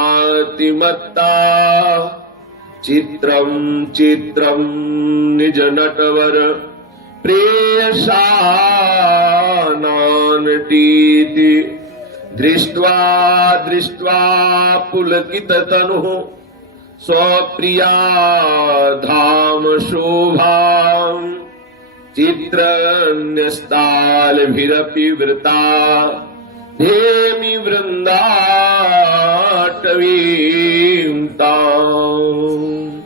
यदृशेनातिमत्ता चित्रं चित्रं निज नटवर प्रेषानानटीति दृष्ट्वा दृष्ट्वा पुलकिततनुः स्वप्रिया धाम शोभाम् चित्रन्यस्तालभिरपि वृता धेमि वृंदाटवीं ताम्।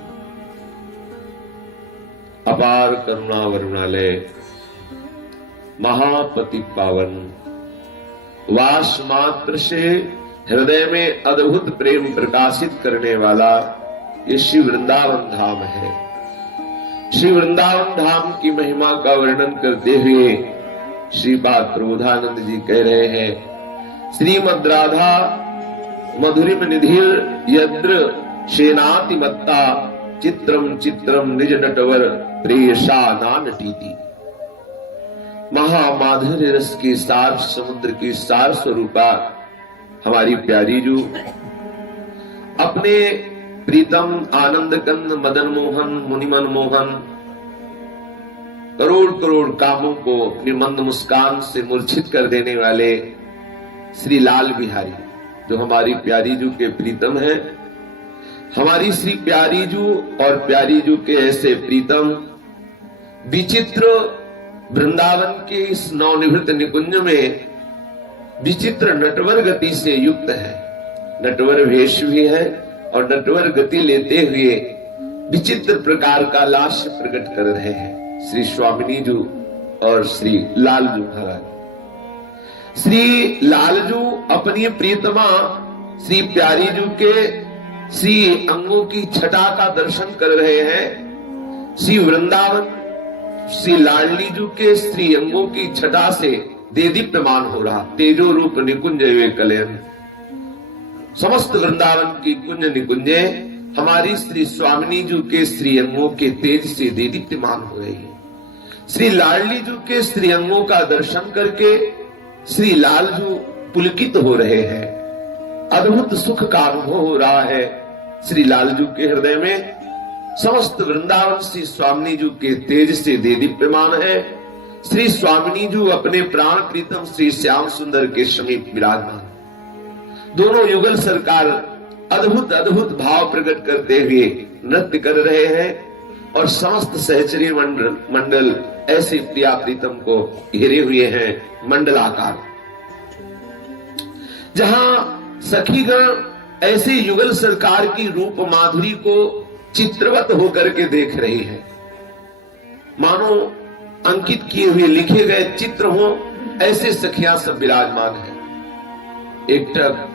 अपार करुणा वरुणालय महापति पावन वास मात्र से हृदय में अद्भुत प्रेम प्रकाशित करने वाला ये श्री वृंदावन धाम है। श्री वृंदावन धाम की महिमा का वर्णन करते हुए श्रीपाद प्रबोधानंद जी कह रहे हैं, श्रीमद् राधा मधुरिम निधिर यद्र शेनातिमत्ता चित्रम चित्रम निज नटवर प्रेषा नानटीति। महामाधुर्य रस के सार समुद्र की सार स्वरूपा हमारी प्यारी जो अपने प्रीतम आनंद कंद मदन मोहन मुनिमन मोहन करोड़ करोड़ कामों को अपनी मंद मुस्कान से मूर्छित कर देने वाले श्री लाल बिहारी जो हमारी प्यारी जू के प्रीतम है, हमारी श्री प्यारी जू और प्यारी जू के ऐसे प्रीतम विचित्र वृंदावन के इस नवनिवृत्त निकुंज में विचित्र नटवर गति से युक्त है। नटवर वेश भी है और नटवर गति लेते हुए विचित्र प्रकार का लास्य प्रकट कर रहे हैं श्री स्वामिनी जू और श्री लालजू महाराज। श्री लालजू अपनी प्रियतमा श्री प्यारी जू के श्री अंगों की छटा का दर्शन कर रहे हैं। श्री वृंदावन श्री लाडली जू के श्री अंगों की छटा से देदीप्यमान हो रहा तेजो रूप निकुंज वे कलयन। समस्त वृंदावन की कुंज निकुंजे हमारी श्री स्वामिनी जू के श्री अंगों के तेज से देदीप्यमान हो रही है। श्री लाडली जू के श्री अंगों का दर्शन करके श्री लालजू पुलकित हो रहे हैं। अद्भुत सुख का अनुभव हो रहा है श्री लालजू के हृदय में। समस्त वृंदावन श्री स्वामिनी जू के तेज से देदीप्यमान है। श्री स्वामिनी जू अपने प्राण प्रीतम श्री श्याम सुंदर के समीप विराजमान। दोनों युगल सरकार अद्भुत अद्भुत भाव प्रकट करते हुए नृत्य कर रहे हैं और समस्त सहचरी मंडल ऐसे प्रिया प्रीतम को घेरे हुए हैं मंडलाकार। जहां सखीगण ऐसे युगल सरकार की रूप माधुरी को चित्रवत होकर के देख रही है, मानो अंकित किए हुए लिखे गए चित्र हो ऐसे सखियां सब विराजमान है। एकटक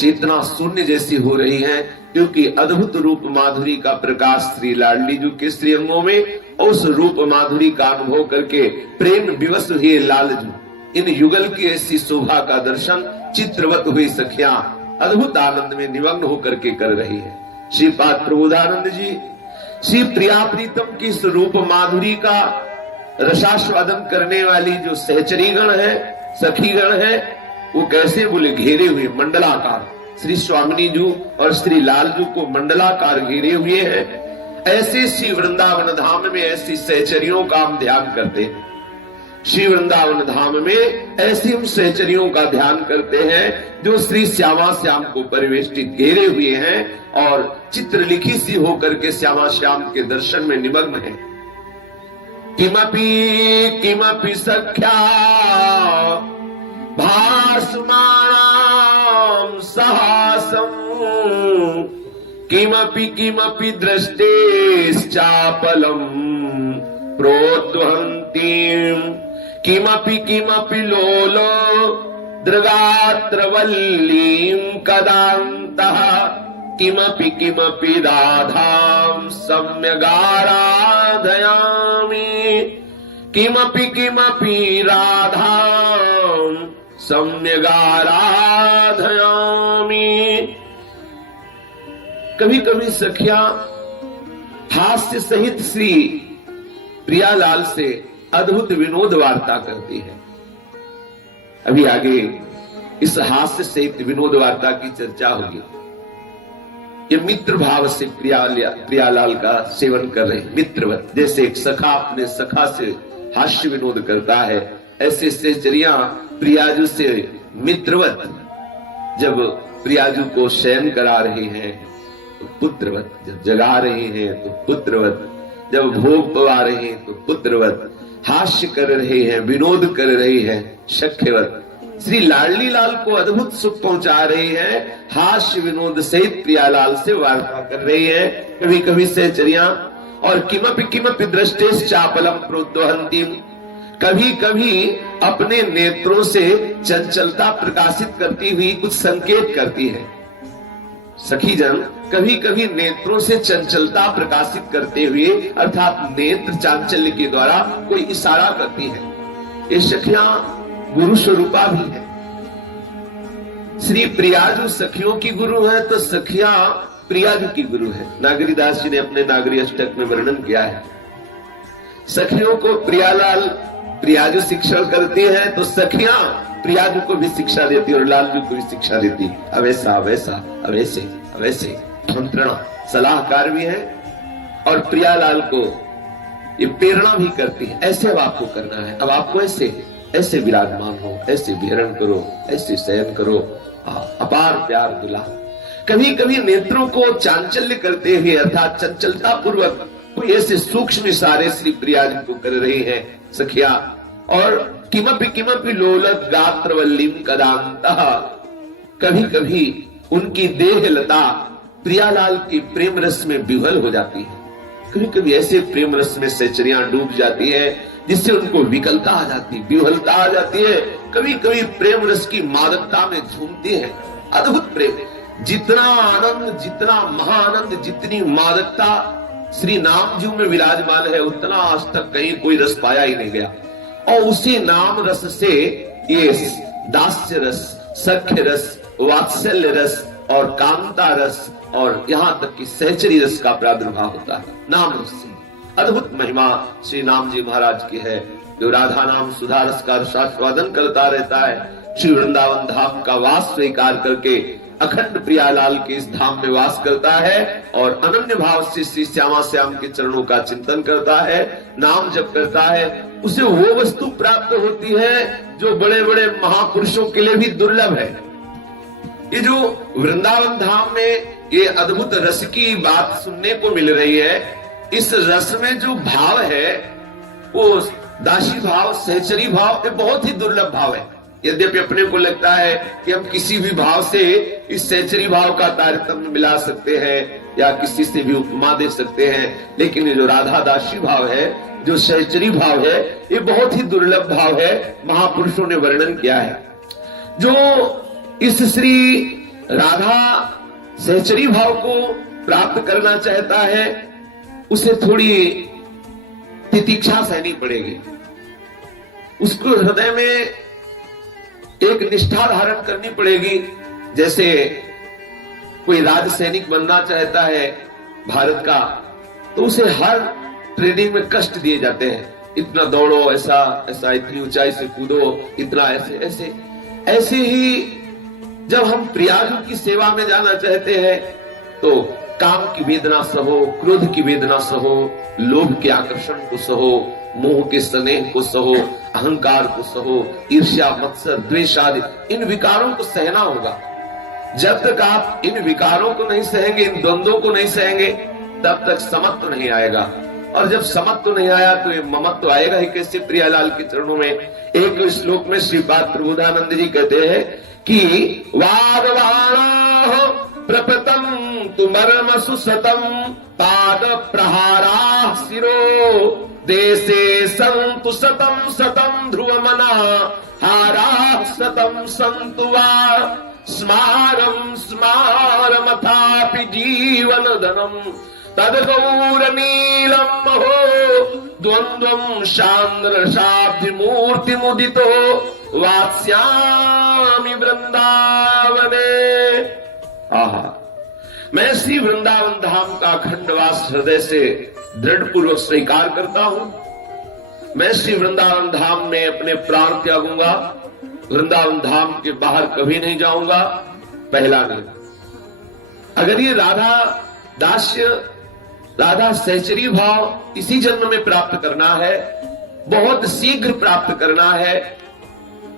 चेतना शून्य जैसी हो रही है क्योंकि अद्भुत रूप माधुरी का प्रकाश श्री लाडली जू के श्री अंगों में और उस रूप माधुरी का अनुभव करके प्रेम विवश हुए लालजू इन युगल की ऐसी शोभा का दर्शन चित्रवत हुई सखियां अद्भुत आनंद में निमग्न होकर के कर रही है। श्रीपाद प्रबोधानंद जी श्री प्रिया प्रीतम की स्वरूप माधुरी का रसास्वादन करने वाली जो सहचरीगण है सखीगण है वो कैसे बोले घेरे हुए मंडलाकार श्री स्वामिनी जू और श्री लालजू को मंडलाकार घेरे हुए हैं। ऐसे श्री वृंदावन धाम में ऐसी सहचरियों का हम ध्यान करते हैं। श्री वृंदावन धाम में ऐसी हम सहचरियों का ध्यान करते हैं जो श्री श्यामा श्याम को परिवेष्टित घेरे हुए हैं और चित्रलिखी सी होकर के श्यामा श्याम के दर्शन में निमग्न है। किमपि किमपि सख्या भासमानां सहासं किमपि किमपि दृष्टेश्चापलं प्रोद्वहन्तीं किमपि किमपि लोलो दृगात्रवल्लीं कदान्तः किमपि किमपि राधां सम्यगाराधयामि, किमपि किमपि राधां सम्यगाराधयामि। कभी कभी सखिया हास्य सहित श्री प्रियालाल से अद्भुत विनोद वार्ता करती है। अभी आगे इस हास्य सहित विनोद वार्ता की चर्चा होगी। ये मित्र भाव से प्रियालाल का सेवन कर रहे हैं, मित्रवत। जैसे एक सखा अपने सखा से हास्य विनोद करता है, ऐसे सहचरियां प्रियाजू से मित्रवत जब प्रियाजू को शयन करा रहे हैं तो पुत्रवत, जब जगा रहे हैं तो पुत्रवत, जब भोग पवा रहे हैं तो पुत्रवत, हास्य कर रहे हैं, विनोद कर रहे हैं सख्यवत। श्री लाडली लाल को अद्भुत सुख पहुंचा रहे हैं, हास्य विनोद सहित प्रियालाल से वार्ता कर रही है। कभी कभी सहचरियां और किमपि किमपि दृष्टेश चापलम प्रोद्वहंतीम, कभी कभी अपने नेत्रों से चंचलता प्रकाशित करती हुई कुछ संकेत करती है। सखी जन कभी कभी नेत्रों से चंचलता प्रकाशित करते हुए अर्थात नेत्र चांचल्य के द्वारा कोई इशारा करती है। ये सखियां गुरु स्वरूपा भी है। श्री प्रियाजू सखियों की गुरु है तो सखियां प्रियाजू की गुरु है। नागरीदास जी ने अपने नागरी अष्टक में वर्णन किया है, सखियों को प्रियालाल प्रियाजू शिक्षण करती है तो सखियां प्रियाजू को भी शिक्षा देती और लालजू को भी शिक्षा देती। अब ऐसा वैसा, अब ऐसे वैसे मंत्रणा सलाहकार भी है और प्रियालाल को ये प्रेरणा भी करती है, ऐसे अब आपको करना है, अब आपको ऐसे ऐसे विराजमान हो, ऐसे विहरण करो, ऐसे शयन करो। अपार प्यार दुला। कभी कभी नेत्रों को चांचल्य करते हुए अर्थात चंचलता पूर्वक कोई ऐसे सूक्ष्म इशारे श्री प्रियाजी को कर रही है सखिया। और किमपि किमपि लोलक गात्रवल्लीम कदांतः, कभी कभी उनकी देह लता प्रियालाल की प्रेम रस में विह्वल हो जाती है। कभी कभी ऐसे प्रेम रस में सहचरियां डूब जाती है जिससे उनको विकलता आ जाती, विह्वलता आ जाती है। कभी कभी प्रेम रस की मादकता में झूमती है। अद्भुत प्रेम, जितना आनंद, जितना महाआनंद, जितनी मादकता श्री नामजू में विराजमान है उतना आज तक कहीं कोई रस पाया ही नहीं गया। और उसी नाम रस से ये दास्य रस, सख्य रस, वात्सल्य रस और कांता रस और यहाँ तक कि सहचरी रस का प्रादुर्भाव होता है। नाम रस से अद्भुत महिमा श्री नाम जी महाराज की है, जो राधा नाम सुधा रस का रसास्वादन करता रहता है। श्री वृंदावन धाम का वास स्वीकार करके अखंड प्रियालाल के इस धाम में वास करता है और अनन्य भाव से श्री श्यामा श्याम के चरणों का चिंतन करता है, नाम जप करता है। उसे वो वस्तु प्राप्त होती है जो बड़े बड़े महापुरुषों के लिए भी दुर्लभ है। ये जो वृंदावन धाम में ये अद्भुत रस की बात सुनने को मिल रही है, इस रस में जो भाव है वो दासी भाव, सहचरी भाव, ये बहुत ही दुर्लभ भाव है। यद्यपि अपने को लगता है कि हम किसी भी भाव से इस सहचरी भाव का तारतम्य मिला सकते हैं या किसी से भी उपमा दे सकते हैं, लेकिन ये जो राधा दासी भाव है, जो सहचरी भाव है, ये बहुत ही दुर्लभ भाव है। महापुरुषों ने वर्णन किया है। जो इस श्री राधा सहचरी भाव को प्राप्त करना चाहता है उसे थोड़ी तितिक्षा सहनी पड़ेगी। उसको हृदय में एक निष्ठा धारण करनी पड़ेगी। जैसे कोई राज सैनिक बनना चाहता है भारत का, तो उसे हर ट्रेनिंग में कष्ट दिए जाते हैं, इतना दौड़ो, ऐसा ऐसा, इतनी ऊंचाई से कूदो, इतना ऐसे ऐसे। ऐसे ही जब हम प्रियाजू की सेवा में जाना चाहते हैं तो काम की वेदना सहो, क्रोध की वेदना सहो, लोभ के आकर्षण को सहो, मोह के स्नेह को सहो, अहंकार को सहो, ईर्ष्या, मत्सर, द्वेष आदि इन विकारों को सहना होगा। जब तक आप इन विकारों को नहीं सहेंगे, इन द्वंद्वों को नहीं सहेंगे, तब तक समत्व नहीं आएगा। और जब समत्व नहीं आया तो ये ममत्व आएगा ही कैसे। प्रियालाल के चरणों में एक श्लोक में श्रीपाद प्रबोधानंद जी कहते हैं कि वागवाणो प्रपतम तुमर्म सुसतम पाद प्रहारा शिरो देशे संतु सतम सतम ध्रुव मना हारा सतम संतु वा स्मारम स्मारमथापि जीवन धनम तदगौर नीलम हो द्वंद्वम शांद्र शाब्दि मूर्ति मुदितो वास्यामि वृंदावने। आहा, मैं श्री वृंदावन धाम का अखंडवास हृदय से दृढ़ पूर्वक स्वीकार करता हूं। मैं श्री वृंदावन धाम में अपने प्राण त्यागूंगा, वृंदावन धाम के बाहर कभी नहीं जाऊंगा। पहला नियम, अगर ये राधा दास्य, राधा सहचरी भाव इसी जन्म में प्राप्त करना है, बहुत शीघ्र प्राप्त करना है,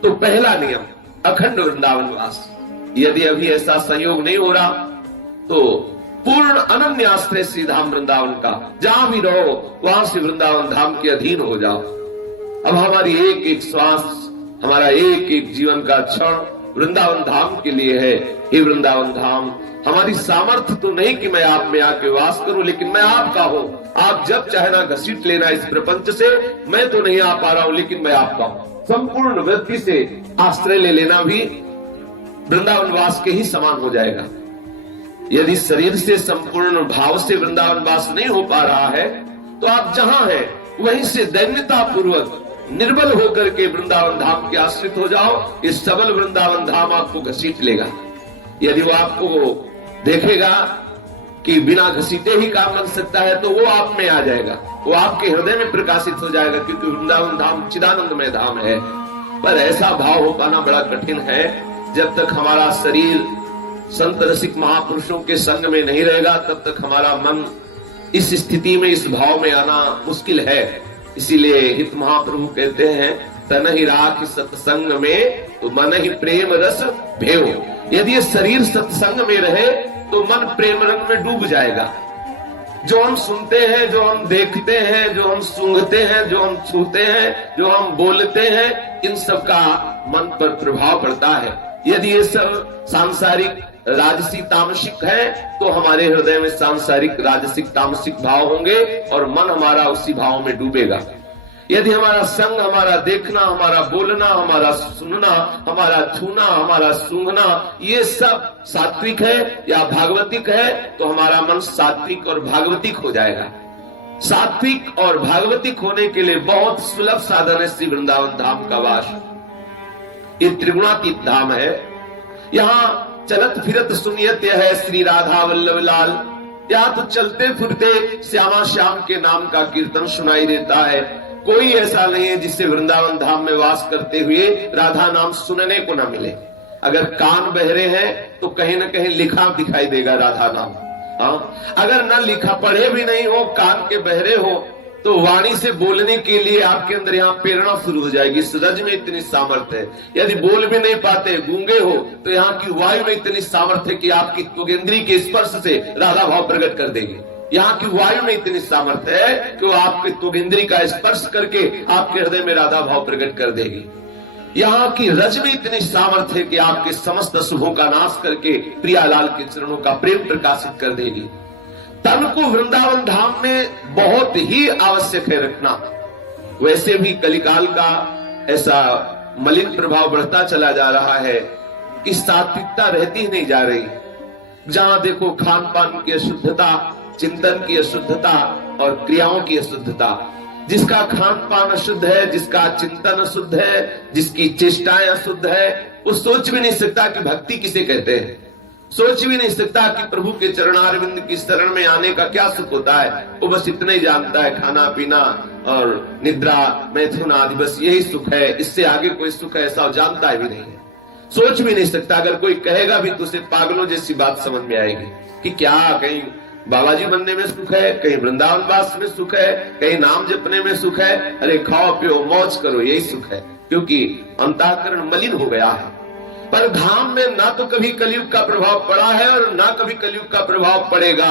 तो पहला नियम अखंड वृंदावन वास। यदि अभी ऐसा संयोग नहीं हो रहा तो पूर्ण अनन्य आश्रय श्री धाम वृंदावन का, जहां भी रहो वहां से वृंदावन धाम के अधीन हो जाओ। अब हमारी एक एक श्वास, हमारा एक एक जीवन का क्षण वृंदावन धाम के लिए है। हे वृंदावन धाम, हमारी सामर्थ्य तो नहीं कि मैं आप में आके वास करूं, लेकिन मैं आपका हूं। आप जब चाहे ना घसीट लेना इस प्रपंच से, मैं तो नहीं आ पा रहा हूं, लेकिन मैं आपका हूं। संपूर्ण वृत्ति से आश्रय ले लेना भी वृंदावन वास के ही समान हो जाएगा। यदि शरीर से संपूर्ण भाव से वृंदावन वास नहीं हो पा रहा है, तो आप जहां हैं वहीं से दैन्यता पूर्वक निर्बल होकर के वृंदावन धाम के आश्रित हो जाओ। इस सबल वृंदावन धाम आपको घसीट लेगा। यदि वो आपको देखेगा कि बिना घसीटे ही काम बन सकता है, तो वो आप में आ जाएगा, वो आपके हृदय में प्रकाशित हो जाएगा, क्योंकि वृंदावन धाम चिदानंदमय धाम है। पर ऐसा भाव हो पाना बड़ा कठिन है। जब तक हमारा शरीर संत रसिक महापुरुषों के संग में नहीं रहेगा, तब तक हमारा मन इस स्थिति में, इस भाव में आना मुश्किल है। इसीलिए हित महाप्रभु कहते हैं, तन ही राख सत्संग में तो मन ही प्रेम रस भेव। यदि ये शरीर सत्संग में रहे तो मन प्रेम रंग में डूब जाएगा। जो हम सुनते हैं, जो हम देखते हैं, जो हम सूंघते हैं, जो हम छूते हैं, जो हम बोलते हैं, इन सब का मन पर प्रभाव पड़ता है। यदि ये सब सांसारिक राजसिक तामसिक है, तो हमारे हृदय में सांसारिक राजसिक तामसिक भाव होंगे और मन हमारा उसी भाव में डूबेगा। यदि हमारा संग, हमारा देखना, हमारा बोलना, हमारा सुनना, हमारा छूना, हमारा सूंघना, ये सब सात्विक है या भागवतिक है, तो हमारा मन सात्विक और भागवतिक हो जाएगा। सात्विक और भागवतिक होने के लिए बहुत सुलभ साधन है श्री वृंदावन धाम का वास। ये त्रिगुणातीत धाम है। यहाँ चलत फिरत सुनियत है श्री राधा वल्लभ लाल। यहाँ तो चलते फिरते श्यामा श्याम के नाम का कीर्तन सुनाई देता है। कोई ऐसा नहीं है जिससे वृंदावन धाम में वास करते हुए राधा नाम सुनने को ना मिले। अगर कान बहरे हैं तो कहीं ना कहीं लिखा दिखाई देगा राधा नाम। अगर ना लिखा पढ़े भी नहीं हो, कान के बहरे हो, तो वाणी से बोलने के लिए आपके अंदर यहाँ प्रेरणा शुरू हो जाएगी। इस रज में इतनी सामर्थ्य है। यदि बोल भी नहीं पाते, गूंगे हो, तो यहाँ की वायु में इतनी सामर्थ्य है कि आपकी त्वगेंद्री के स्पर्श से राधा भाव प्रकट कर देगी। यहाँ की वायु में इतनी सामर्थ्य है कि वो आपके त्वगेंद्री का स्पर्श करके आपके हृदय में राधा भाव प्रकट कर देगी। यहाँ की रज में इतनी सामर्थ्य है कि आपके समस्त शुभों का नाश करके प्रियालाल के चरणों का प्रेम प्रकाशित कर देगी। तन को वृंदावन धाम में बहुत ही आवश्यक है रखना। वैसे भी कलिकाल का ऐसा मलिन प्रभाव बढ़ता चला जा रहा है कि सात्विकता रहती ही नहीं जा रही। जहां देखो खान पान की अशुद्धता, चिंतन की अशुद्धता और क्रियाओं की अशुद्धता। जिसका खान पान अशुद्ध है, जिसका चिंतन अशुद्ध है, जिसकी चेष्टाएं अशुद्ध है, वो सोच भी नहीं सकता कि भक्ति किसे कहते हैं। सोच भी नहीं सकता कि प्रभु के चरणारविंद की शरण में आने का क्या सुख होता है। वो बस इतना ही जानता है, खाना पीना और निद्रा, मैथुन आदि, बस यही सुख है। इससे आगे कोई सुख ऐसा जानता है भी नहीं है, सोच भी नहीं सकता। अगर कोई कहेगा भी तो उसे पागलों जैसी बात समझ में आएगी कि क्या कहीं बाबाजी बनने में सुख है, कहीं वृंदावन वास में सुख है, कहीं नाम जपने में सुख है। अरे खाओ पियो मौज करो, यही सुख है, क्योंकि अंतःकरण मलिन हो गया है। पर धाम में ना तो कभी कलयुग का प्रभाव पड़ा है और ना कभी कलयुग का प्रभाव पड़ेगा,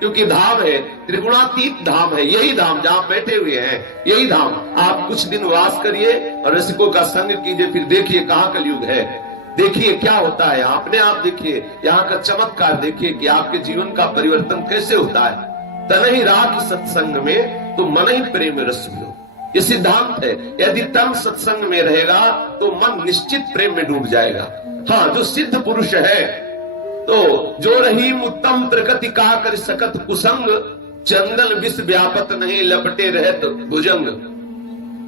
क्योंकि धाम है, त्रिगुणातीत धाम है। यही धाम जहां बैठे हुए हैं, यही धाम। आप कुछ दिन वास करिए और रसिकों का संग कीजिए, फिर देखिए कहाँ कलयुग है। देखिए क्या होता है, अपने आप देखिए, यहाँ का चमत्कार देखिए कि आपके जीवन का परिवर्तन कैसे होता है। तन ही राख सत्संग में तो मन ही प्रेम रस में। ये सिद्धांत है। यदि तन सत्संग में रहेगा तो मन निश्चित प्रेम में डूब जाएगा। हाँ, जो सिद्ध पुरुष है तो जो रहीम उत्तम प्रकृति का कर सकत कुसंग, चंदन विष व्यापत नहीं लपटे रहत भुजंग।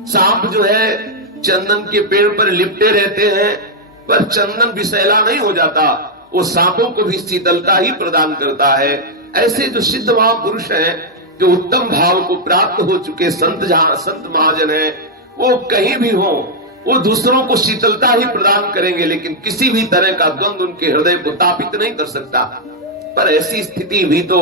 सांप जो है चंदन के पेड़ पर लिपटे रहते हैं, पर चंदन विषैला नहीं हो जाता, वो सांपों को भी शीतलता ही प्रदान करता है। ऐसे जो सिद्ध महापुरुष हैं, जो उत्तम भाव को प्राप्त हो चुके संत महाजन है, वो कहीं भी हो वो दूसरों को शीतलता ही प्रदान करेंगे, लेकिन किसी भी तरह का द्वंद्व उनके हृदय को तापित नहीं कर सकता। पर ऐसी स्थिति भी तो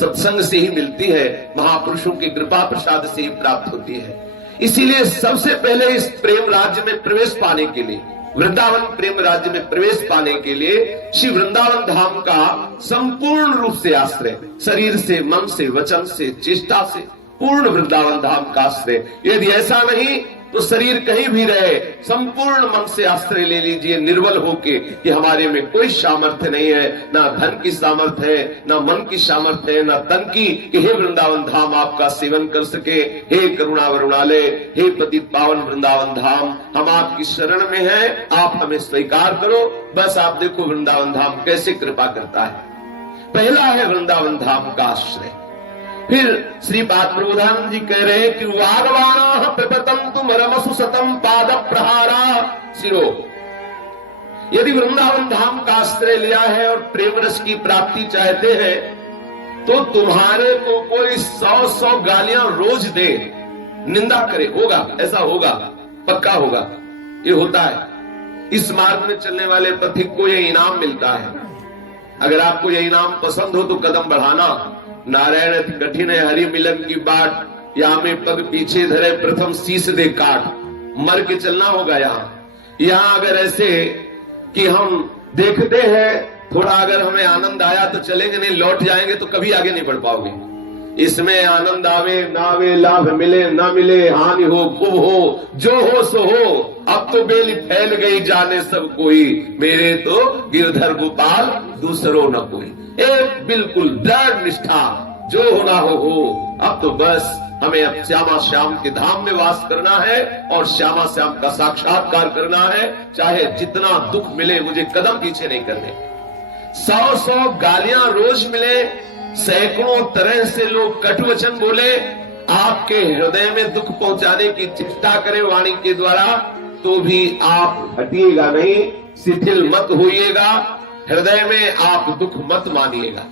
सत्संग से ही मिलती है, महापुरुषों की कृपा प्रसाद से ही प्राप्त होती है। इसीलिए सबसे पहले इस प्रेम राज्य में प्रवेश पाने के लिए, वृंदावन प्रेम राज्य में प्रवेश पाने के लिए श्री वृंदावन धाम का संपूर्ण रूप से आश्रय, शरीर से, मन से, वचन से, चेष्टा से पूर्ण वृंदावन धाम का आश्रय। यदि ऐसा नहीं तो शरीर कहीं भी रहे, संपूर्ण मन से आश्रय ले लीजिए निर्बल होके कि हमारे में कोई सामर्थ्य नहीं है, ना धन की सामर्थ्य है, ना मन की सामर्थ्य है, ना तन की, कि हे वृंदावन धाम आपका सेवन कर सके। हे करुणा वरुणालय, हे पतित पावन वृंदावन धाम, हम आपकी शरण में हैं, आप हमें स्वीकार करो। बस आप देखो वृंदावन धाम कैसे कृपा करता है। पहला है वृंदावन धाम का आश्रय। फिर श्री पाद प्रबोधानंद जी कह रहे हैं कि वागवाणा प्रपतम तुम रमसु सतम पाद प्रहारा सिरो। यदि वृंदावन धाम का आश्रय लिया है और प्रेम रस की प्राप्ति चाहते हैं, तो तुम्हारे को कोई 100 गालियां रोज दे, निंदा करे, होगा, ऐसा होगा, पक्का होगा, ये होता है। इस मार्ग में चलने वाले पथिक को यह इनाम मिलता है। अगर आपको यह इनाम पसंद हो तो कदम बढ़ाना। नारायण कठिन है हरि मिलन की बाट, यहाँ में पग पीछे धरे प्रथम शीश दे काट। मर के चलना होगा। यहाँ अगर ऐसे कि हम देखते हैं, थोड़ा अगर हमें आनंद आया तो चलेंगे, नहीं लौट जाएंगे तो कभी आगे नहीं बढ़ पाओगे। इसमें आनंद आवे ना आवे, लाभ मिले ना मिले, हानि हो खूब हो, जो हो सो हो। अब तो बेली फैल गई जाने सब कोई, मेरे तो गिरधर गोपाल दूसरों न कोई। एक बिल्कुल दृढ़ निष्ठा, जो होना हो। अब तो बस हमें अब श्यामा श्याम के धाम में वास करना है और श्यामा श्याम का साक्षात्कार करना है। चाहे जितना दुख मिले, मुझे कदम पीछे नहीं करने। 100 गालियां रोज मिले, सैकड़ों तरह से लोग कटुवचन बोले, आपके हृदय में दुख पहुंचाने की चेष्टा करें वाणी के द्वारा, तो भी आप हटिएगा नहीं, शिथिल मत होइएगा, हृदय में आप दुख मत मानिएगा।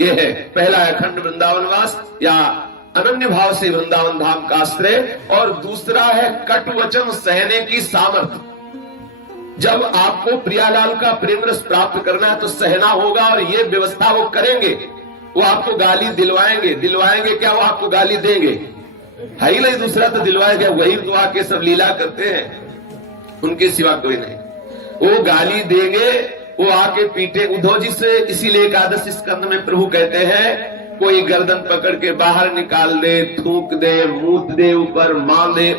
यह है पहला अखंड वृंदावनवास या अनन्य भाव से वृंदावन धाम का आश्रय। और दूसरा है कटुवचन सहने की सामर्थ्य। जब आपको प्रियालाल का प्रेम रस प्राप्त करना है तो सहना होगा, और ये व्यवस्था वो करेंगे। वो आपको गाली दिलवाएंगे क्या? वो आपको गाली देंगे? है ही नहीं, दूसरा तो दिलवाएंगे। वही तो आके सब लीला करते हैं, उनके सिवा कोई नहीं। वो गाली देंगे, वो आके पीटे। उद्धव जी से इसीलिए एकादश स्कंद में प्रभु कहते हैं, कोई गर्दन पकड़ के बाहर निकाल दे, थूक दे, मूत दे, ऊपर मारे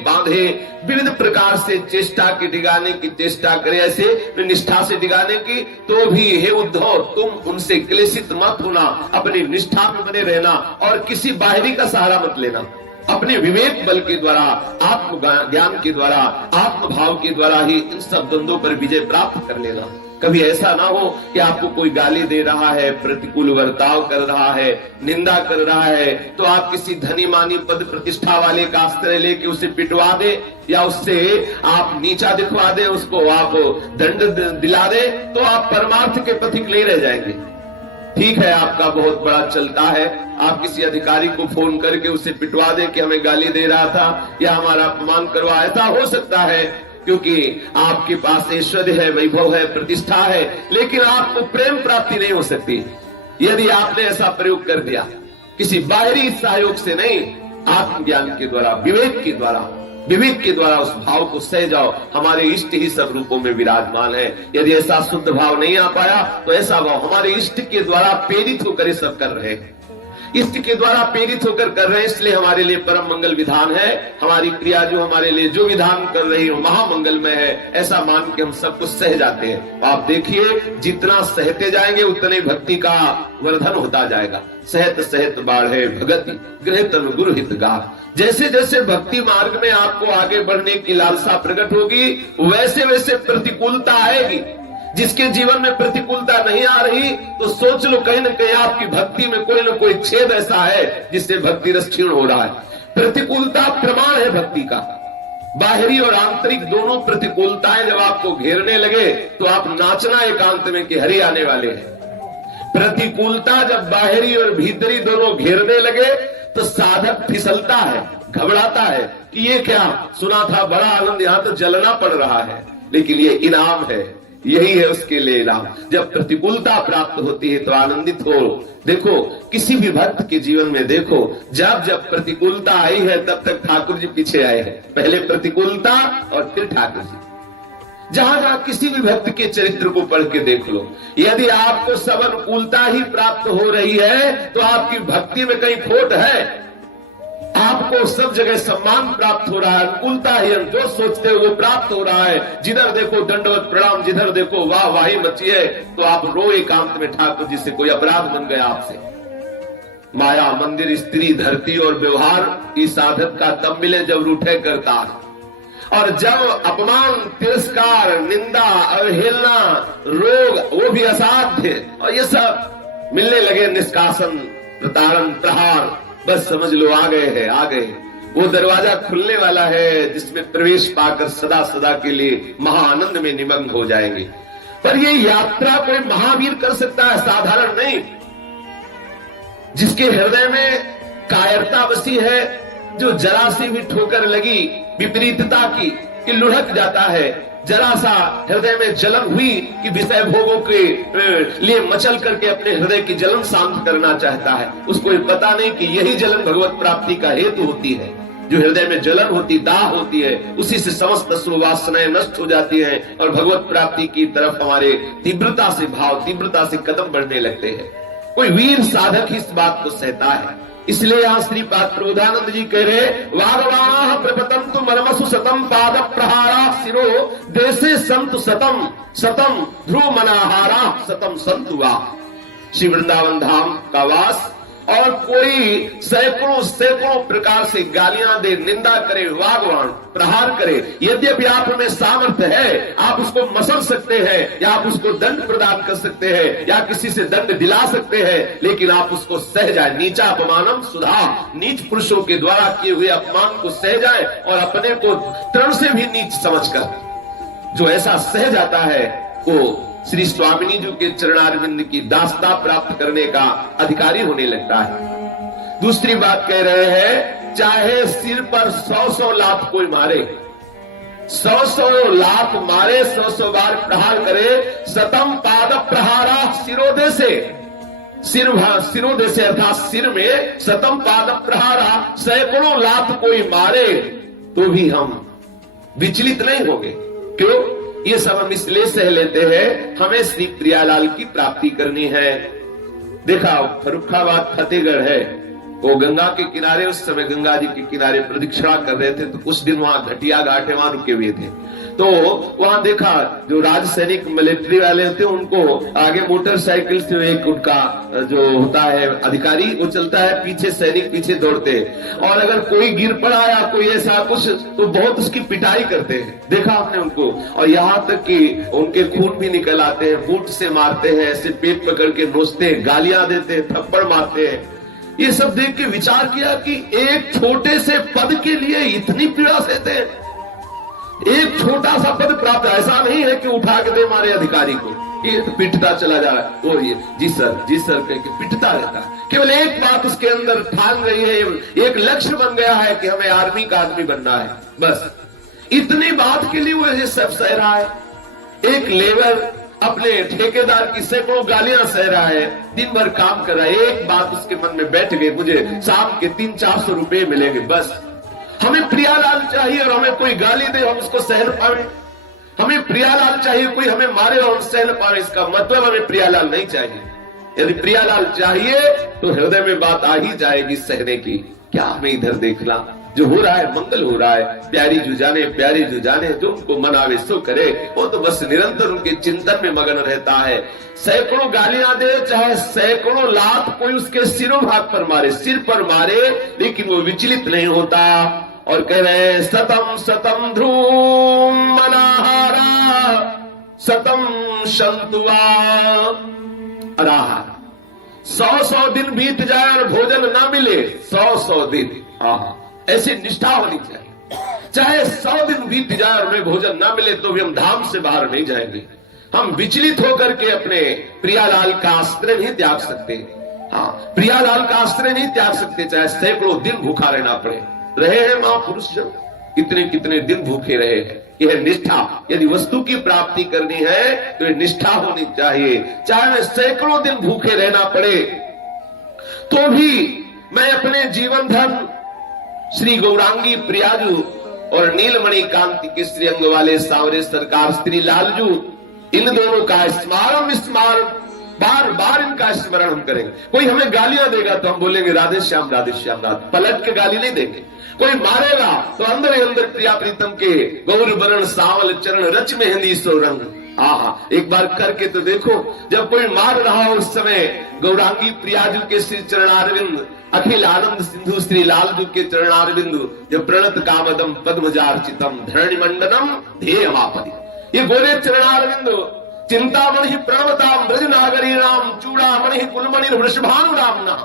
बांधे, विविध प्रकार से चेष्टा की डिगाने की चेष्टा करे, ऐसे निष्ठा से डिगाने की, तो भी हे उद्धव तुम उनसे क्लेशित मत होना, अपनी निष्ठा में बने रहना और किसी बाहरी का सहारा मत लेना। अपने विवेक बल के द्वारा, आत्म ज्ञान के द्वारा, आत्म भाव के द्वारा ही इन सब द्वंद्वों पर विजय प्राप्त कर लेना। कभी ऐसा ना हो कि आपको कोई गाली दे रहा है, प्रतिकूल वर्ताव कर रहा है, निंदा कर रहा है, तो आप किसी धनी मानी पद प्रतिष्ठा वाले का आश्रय लेके उसे पिटवा दे या उससे आप नीचा दिखवा दे, उसको आप दंड दिला दे, तो आप परमार्थ के पथिक नहीं रह जाएंगे। ठीक है, आपका बहुत बड़ा चलता है, आप किसी अधिकारी को फोन करके उसे पिटवा दे कि हमें गाली दे रहा था या हमारा अपमान करवा, ऐसा हो सकता है क्योंकि आपके पास ऐश्वर्य है, वैभव है, प्रतिष्ठा है, लेकिन आपको प्रेम प्राप्ति नहीं हो सकती यदि आपने ऐसा प्रयोग कर दिया। किसी बाहरी सहयोग से नहीं, आत्मज्ञान के द्वारा, विवेक के द्वारा उस भाव को सह जाओ। हमारे इष्ट ही सब रूपों में विराजमान है। यदि ऐसा शुद्ध भाव नहीं आ पाया तो ऐसा भाव हमारे इष्ट के द्वारा प्रेरित होकर सब कर रहे हैं। इसके द्वारा प्रेरित होकर कर रहे हैं, इसलिए हमारे लिए परम मंगल विधान है। हमारी क्रिया जो हमारे लिए जो विधान कर रही है महामंगलमय है, ऐसा मान के हम सब कुछ सह जाते हैं। आप देखिए, जितना सहते जाएंगे उतने भक्ति का वर्धन होता जाएगा। सहत सहत बाढ़े भगति गृह तनु गुरु हित गा। जैसे जैसे भक्ति मार्ग में आपको आगे बढ़ने की लालसा प्रकट होगी, वैसे वैसे प्रतिकूलता आएगी। जिसके जीवन में प्रतिकूलता नहीं आ रही, तो सोच लो कहीं न कहीं आपकी भक्ति में कोई न कोई छेद ऐसा है जिससे भक्ति रस क्षीण हो रहा है। प्रतिकूलता प्रमाण है भक्ति का। बाहरी और आंतरिक दोनों प्रतिकूलताएं जब आपको घेरने लगे तो आप नाचना एकांत में कि हरि आने वाले हैं। प्रतिकूलता जब बाहरी और भीतरी दोनों घेरने लगे तो साधक फिसलता है, घबराता है कि ये क्या, सुना था बड़ा आनंद, यहां तो जलना पड़ रहा है। लेकिन ये इनाम है, यही है उसके लिए इनाम। जब प्रतिकूलता प्राप्त होती है तो आनंदित हो। देखो, किसी भी भक्त के जीवन में देखो, जब जब प्रतिकूलता आई है तब तक ठाकुर जी पीछे आए हैं। पहले प्रतिकूलता और फिर ठाकुर जी। जहां जहां किसी भी भक्त के चरित्र को पढ़ के देख लो, यदि आपको सब अनुकूलता ही प्राप्त हो रही है तो आपकी भक्ति में कहीं खोट है। आपको सब जगह सम्मान प्राप्त हो रहा है, अनुकूलता ही, जो सोचते हो वो प्राप्त हो रहा है। जिधर देखो दंडवत प्रणाम, जिधर देखो वाह वाही मची है, तो आप रो एकांत में ठाकुर जी से, कोई अपराध बन गया आपसे। माया मंदिर स्त्री धरती और व्यवहार इस साधक का तब मिले जब रूठे करतार। और जब अपमान तिरस्कार निंदा अवहेलना रोग वो भी असाध्य और ये सब मिलने लगे, निष्कासन प्रताड़न प्रहार, बस समझ लो आ गए हैं, आ गए। वो दरवाजा खुलने वाला है जिसमें प्रवेश पाकर सदा सदा के लिए महाआनंद में निमग्न हो जाएंगे। पर ये यात्रा कोई महावीर कर सकता है, साधारण नहीं। जिसके हृदय में कायरता बसी है, जो जरा सी भी ठोकर लगी विपरीतता की कि लुढ़क जाता है, जरा सा हृदय में जलन हुई कि विषय भोगों के लिए मचल करके अपने हृदय की जलन शांत करना चाहता है। उसको पता नहीं कि यही जलन भगवत प्राप्ति का हेतु होती है। जो हृदय में जलन होती, दाह होती है, उसी से समस्त वासनाएं नष्ट हो जाती हैं और भगवत प्राप्ति की तरफ हमारे तीव्रता से भाव, तीव्रता से कदम बढ़ने लगते हैं। कोई वीर साधक इस बात को सहता है। इसलिए यहाँ श्रीपाद प्रबोधानंद जी कह रहे, वागवाह प्रपतंतु मर्मसु सतम पाद प्रहारा शिरो देशे संतु सतम सतम ध्रुव मनाहारा सतम संतु वा। श्री वृंदावन धाम का वास, और कोई सैकड़ों सैकड़ों प्रकार से गालियां दे, निंदा करे, वागवान प्रहार करे, यद्यपि आप में सामर्थ्य है, आप उसको मसल सकते हैं या आप उसको दंड प्रदान कर सकते हैं या किसी से दंड दिला सकते हैं, लेकिन आप उसको सह जाए। नीचा अपमानम सुधा, नीच पुरुषों के द्वारा किए हुए अपमान को सह जाए और अपने को तृण से भी नीच समझकर जो ऐसा सह जाता है वो श्री स्वामिनी जी के चरणारविंद की दासता प्राप्त करने का अधिकारी होने लगता है। दूसरी बात कह रहे हैं, चाहे सिर पर 100 लात कोई मारे, 100 लात मारे, 100 बार प्रहार करे, सतम पाद प्रहारा सिरोदे से, सिरोदे से अर्थात सिर में सतम पाद प्रहारा, सैकड़ों लात कोई मारे तो भी हम विचलित नहीं होंगे। क्यों? ये सब हम इसलिए सह लेते हैं, हमें श्री प्रियालाल की प्राप्ति करनी है। देखा, फर्रुखाबाद फतेहगढ़ है, वो गंगा के किनारे, उस समय गंगा जी के किनारे प्रदक्षिणा कर रहे थे, तो कुछ दिन वहां घटिया घाट है, वहां रुके हुए थे। तो वहां देखा जो राज सैनिक मिलिट्री वाले थे, उनको आगे मोटरसाइकिल से एक उनका जो होता है अधिकारी वो चलता है, पीछे सैनिक पीछे दौड़ते हैं, और अगर कोई गिर पड़ा या कोई ऐसा कुछ तो बहुत उसकी पिटाई करते हैं। देखा आपने उनको, और यहाँ तक कि उनके खून भी निकल आते हैं, बूट से मारते हैं, ऐसे पेट पकड़ के नोचते हैं, गालियां देते हैं, थप्पड़ मारते हैं। ये सब देख के विचार किया कि एक छोटे से पद के लिए इतनी पीड़ा सहते हैं। एक छोटा सा पद प्राप्त, ऐसा नहीं है कि उठा के दे मारे अधिकारी को, ये तो पिटता चला जा रहा है, और ये जी सर कह के पिटता रहता है। केवल एक बात उसके अंदर ठान गई है, एक लक्ष्य बन गया है कि हमें आर्मी का आदमी बनना है, बस इतनी बात के लिए वो ये सब सह रहा है। एक लेबर अपने ठेकेदार की सैकड़ों गालियां सह रहा है, दिन भर काम कर रहा है, एक बात उसके मन में बैठ गई, मुझे शाम के 300-400 रुपए मिलेंगे, बस हमें प्रियालाल चाहिए और हमें कोई गाली दे हम उसको सह न पाए। हमें प्रियालाल चाहिए, कोई हमें मारे और हम सह न पाए, इसका मतलब हमें प्रियालाल नहीं चाहिए। यदि प्रियालाल चाहिए तो हृदय में बात आ ही जाएगी सहने की, क्या हमें इधर देखना, जो हो रहा है मंगल हो रहा है, प्यारी जो जाने जो उनको मनावे सो करे। वो तो बस निरंतर उनके चिंतन में मगन रहता है। सैकड़ों गालियां दे, चाहे सैकड़ों लात कोई उसके सिरों भाग पर मारे, सिर पर मारे, लेकिन वो विचलित नहीं होता और कह रहे सतम सतम ध्रुव मनाहारा सतम शंतुआ अराहा। 100 दिन बीत जाए और भोजन ना मिले, 100 दिन, ऐसी निष्ठा होनी चाहिए। चाहे 100 दिन बीत जाए और हमें भोजन ना मिले तो भी हम धाम से बाहर नहीं जाएंगे। हम विचलित होकर के अपने प्रियालाल का आश्रय नहीं त्याग सकते। प्रियालाल का आश्रय नहीं त्याग सकते, चाहे सैकड़ों दिन भूखा रहना पड़े। रहे हैं महापुरुष जन, कितने दिन भूखे रहे हैं। यह निष्ठा, यदि वस्तु की प्राप्ति करनी है तो यह निष्ठा होनी चाहिए। चाहे मैं सैकड़ों दिन भूखे रहना पड़े तो भी मैं अपने जीवन धन श्री गौरांगी प्रियाजू और नीलमणि कांति के श्री अंग वाले सांवरे सरकार श्री लालजू, इन दोनों का स्मारम बार बार इनका स्मरण हम करेंगे। कोई हमें गालियां देगा तो हम बोलेंगे राधे श्याम पलट के गाली नहीं देंगे। कोई मारेगा तो अंदर ही अंदर प्रिया प्रीतम के गौर बरण सावल चरण रच मेहंदी सो रंग। एक बार करके तो देखो, जब कोई मार रहा हो उस समय गौरांगी प्रियाजू के श्री चरणारविंद, अखिल आनंद सिंधु श्री लालजू के चरणारविंद, जब प्रणत कामदम पद्मजार्चितम धरणी मंडनम ध्येयमापति, ये गोरे चरणारविंद चिंतामणि प्रणवताम ब्रज नागरीणाम चूड़ामणि कुलमणि वृषभानुरामना।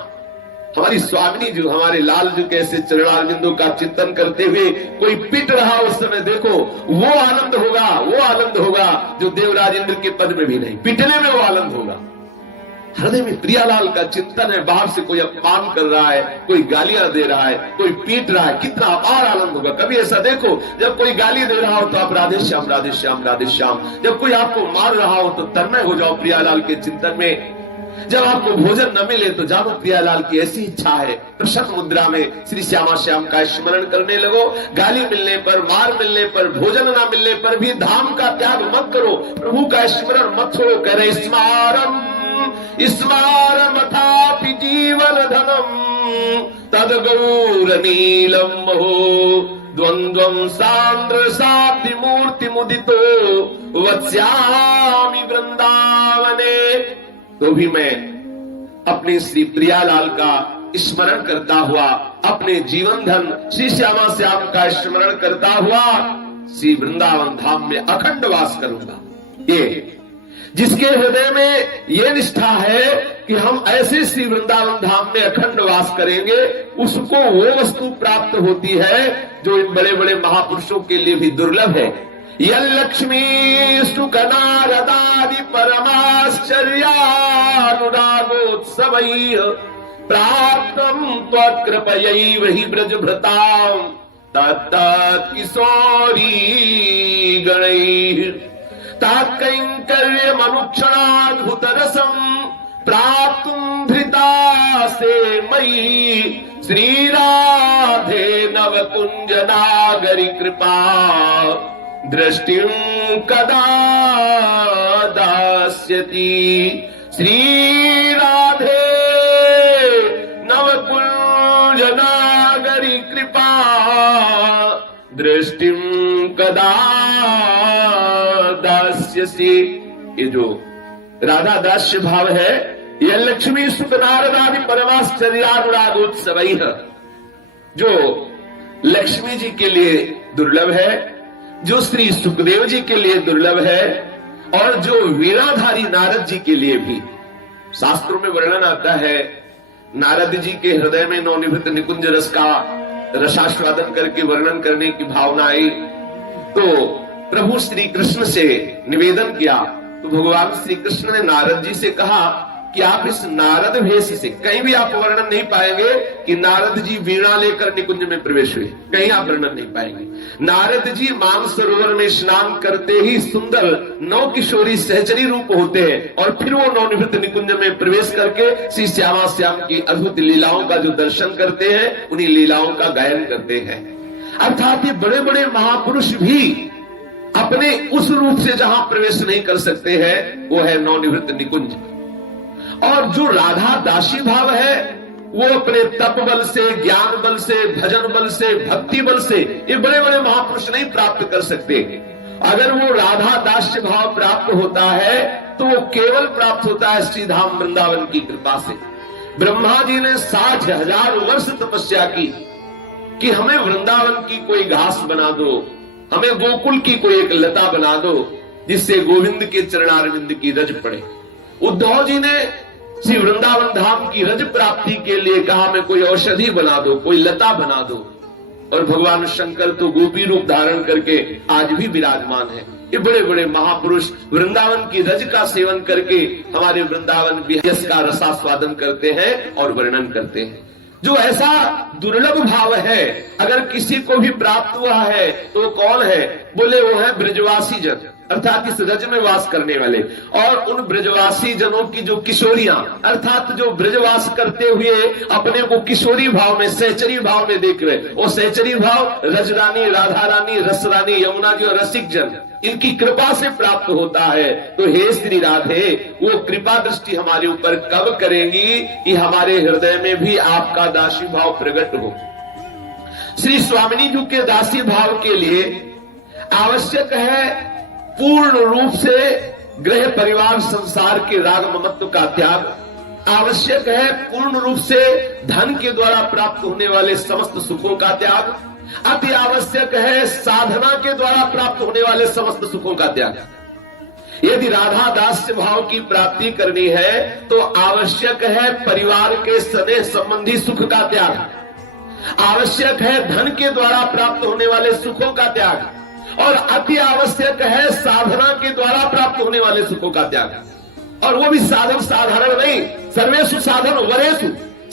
हमारी स्वामिनी जो, हमारे लालजू के ऐसे चरणारविंदों का चिंतन करते हुए कोई पिट रहा उस समय देखो, वो आनंद होगा जो देवराज इंद्र के पद में भी नहीं, पिटने में वो आनंद होगा। हृदय में प्रियालाल का चिंतन है, बाहर से कोई अपमान कर रहा है, कोई गालियां दे रहा है, कोई पीट रहा है, कितना अपार आनंद होगा। कभी ऐसा देखो, जब कोई गाली दे रहा हो तो आप राधे श्याम, जब कोई आपको मार रहा हो तो तन्मय हो जाओ प्रियालाल के चिंतन में। जब आपको भोजन न मिले तो जानो प्रियालाल की ऐसी इच्छा है, प्रसन्न मुद्रा में श्री श्यामा श्याम का स्मरण करने लगो। गाली मिलने पर, मार मिलने पर, भोजन न मिलने पर भी धाम का त्याग मत करो, प्रभु का स्मरण मत छोड़ो। कह रहे स्मारमथापि जीवन धनम तद गौर नीलम हो द्वंद्वम सांद्र साधि मूर्ति मुदितो वत्स्यामि वृंदावने। तो भी मैं अपने श्री प्रियालाल का स्मरण करता हुआ, अपने जीवन धन श्री श्यामा श्याम का स्मरण करता हुआ श्री वृंदावन धाम में अखंड वास करूंगा। ये जिसके हृदय में ये निष्ठा है कि हम ऐसे श्री वृंदावन धाम में अखंड वास करेंगे, उसको वो वस्तु प्राप्त होती है जो इन बड़े बड़े महापुरुषों के लिए भी दुर्लभ है। यल्लक्ष्मी सुकनारदादि परमाश्चर्यानुरागोत्सवैः प्राप्तम् त्वत्कृपयैव हि ब्रजभृताम् तत्तत् किशोरी गणैः तात्कैङ्कर्यमनुक्षणाद्भुतरसम् प्राप्तुम् धृतासे मयि श्रीराधे नवकुञ्जनागरि कृपा दृष्टिं कदा दास्यति। श्रीराधे नवकुञ्जनागरि कृपा दृष्टिं कदा दास्यसि। ये जो राधा दास्य भाव है, यह लक्ष्मी सुख नारदादि परमाश्चर्यानुरागोत्सवैः, जो लक्ष्मी जी के लिए दुर्लभ है, जो श्री सुखदेव जी के लिए दुर्लभ है, और जो वीणाधारी नारद जी के लिए भी। शास्त्रों में वर्णन आता है, नारद जी के हृदय में नवनिभृत निकुंज रस का रसास्वादन करके वर्णन करने की भावना आई, तो प्रभु श्री कृष्ण से निवेदन किया। तो भगवान श्री कृष्ण ने नारद जी से कहा कि आप इस नारद भेष से, कहीं भी आप वर्णन नहीं पाएंगे कि नारद जी वीणा लेकर निकुंज में प्रवेश हुए, कहीं आप वर्णन नहीं पाएंगे। नारद जी मानसरोवर में स्नान करते ही सुंदर नौ किशोरी सहचरी रूप होते हैं, और फिर वो नवनिभृत निकुंज में प्रवेश करके श्री श्यामा श्याम की अद्भुत लीलाओं का जो दर्शन करते हैं, उन्हीं लीलाओं का गायन करते हैं। अर्थात ये बड़े बड़े महापुरुष भी अपने उस रूप से जहां प्रवेश नहीं कर सकते हैं, वो है नवनिभृत निकुंज। और जो राधा दासी भाव है वो अपने तप बल से, ज्ञान बल से, भजन बल से, भक्ति बल से ये बड़े बड़े महापुरुष नहीं प्राप्त कर सकते। अगर वो राधा दास्य भाव प्राप्त होता है तो वो केवल प्राप्त होता है श्री धाम वृंदावन की कृपा से। ब्रह्मा जी ने 60,000 वर्ष तपस्या की कि हमें वृंदावन की कोई घास बना दो, हमें गोकुल की कोई एक लता बना दो जिससे गोविंद के चरणारविंद की रज पड़े। उद्धव जी ने श्री वृंदावन धाम की रज प्राप्ति के लिए कहा हमें कोई औषधि बना दो, कोई लता बना दो। और भगवान शंकर तो गोपी रूप धारण करके आज भी विराजमान है। ये बड़े बड़े महापुरुष वृंदावन की रज का सेवन करके हमारे वृंदावन विहस का रसास्वादन करते हैं और वर्णन करते हैं। जो ऐसा दुर्लभ भाव है अगर किसी को भी प्राप्त हुआ है तो कौन है? बोले वो है ब्रजवासी जन, अर्थात इस रज में वास करने वाले। और उन ब्रजवासी जनों की जो किशोरियां, अर्थात जो ब्रजवास करते हुए अपने को किशोरी भाव में, सहचरी भाव में देख रहे, वो सहचरी भाव रजरानी, राधा रानी, रस रानी, यमुना जी और रसिक जन, इनकी कृपा से प्राप्त होता है। तो हे श्री राधे, वो कृपा दृष्टि हमारे ऊपर कब करेंगी कि हमारे हृदय में भी आपका दासी भाव प्रकट हो। श्री स्वामिनी जी के दासी भाव के लिए आवश्यक है पूर्ण रूप से गृह परिवार संसार के राग ममत्व का त्याग, आवश्यक है पूर्ण रूप से धन के द्वारा प्राप्त होने वाले समस्त सुखों का त्याग, अति आवश्यक है साधना के द्वारा प्राप्त होने वाले समस्त सुखों का त्याग। यदि राधा दास्य भाव की प्राप्ति करनी है तो आवश्यक है परिवार के स्नेह संबंधी सुख का त्याग, आवश्यक है धन के द्वारा प्राप्त होने वाले सुखों का त्याग, और अति आवश्यक है साधना के द्वारा प्राप्त होने वाले सुखों का त्याग। और वो भी साधन साधारण नहीं, सर्वेषु साधन वरेषु,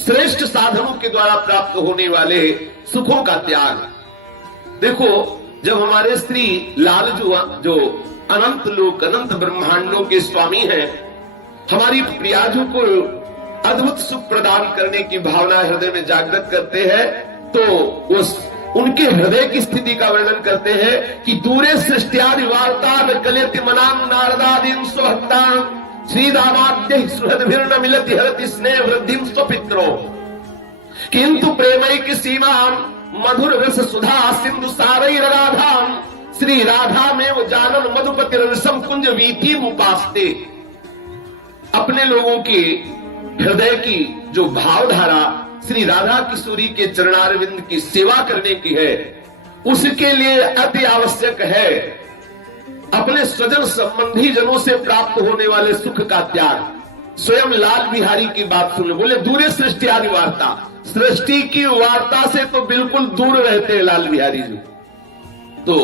श्रेष्ठ साधनों के द्वारा प्राप्त होने वाले सुखों का त्याग। देखो, जब हमारे श्री लालजू जो अनंत लोक, अनंत ब्रह्मांडों के स्वामी हैं, हमारी प्रियाजू को अद्भुत सुख प्रदान करने की भावना हृदय में जागृत करते हैं, तो उस उनके हृदय की स्थिति का वर्णन करते हैं कि दूरे सृष्टियादि वार्ता कलेति मनाम नारदादीन स्वभक्तान श्रीरामाद्य सुहृदभिर्न मिलति हरति स्नेह वृद्धिम स्वपित्रो किंतु प्रेमैक सीमाम मधुर रस सुधा सिंधु सारई राधाम श्री राधा में वो जानन मधुपति रसम कुंज वीति उपासते। अपने लोगों के हृदय की जो भावधारा श्री राधा किशोरी के चरणारविंद की सेवा करने की है, उसके लिए अति आवश्यक है अपने स्वजन संबंधी जनों से प्राप्त होने वाले सुख का त्याग। स्वयं लाल बिहारी की बात सुन, बोले दूरे सृष्टि आदि वार्ता, सृष्टि की वार्ता से तो बिल्कुल दूर रहते हैं लाल बिहारी जी। तो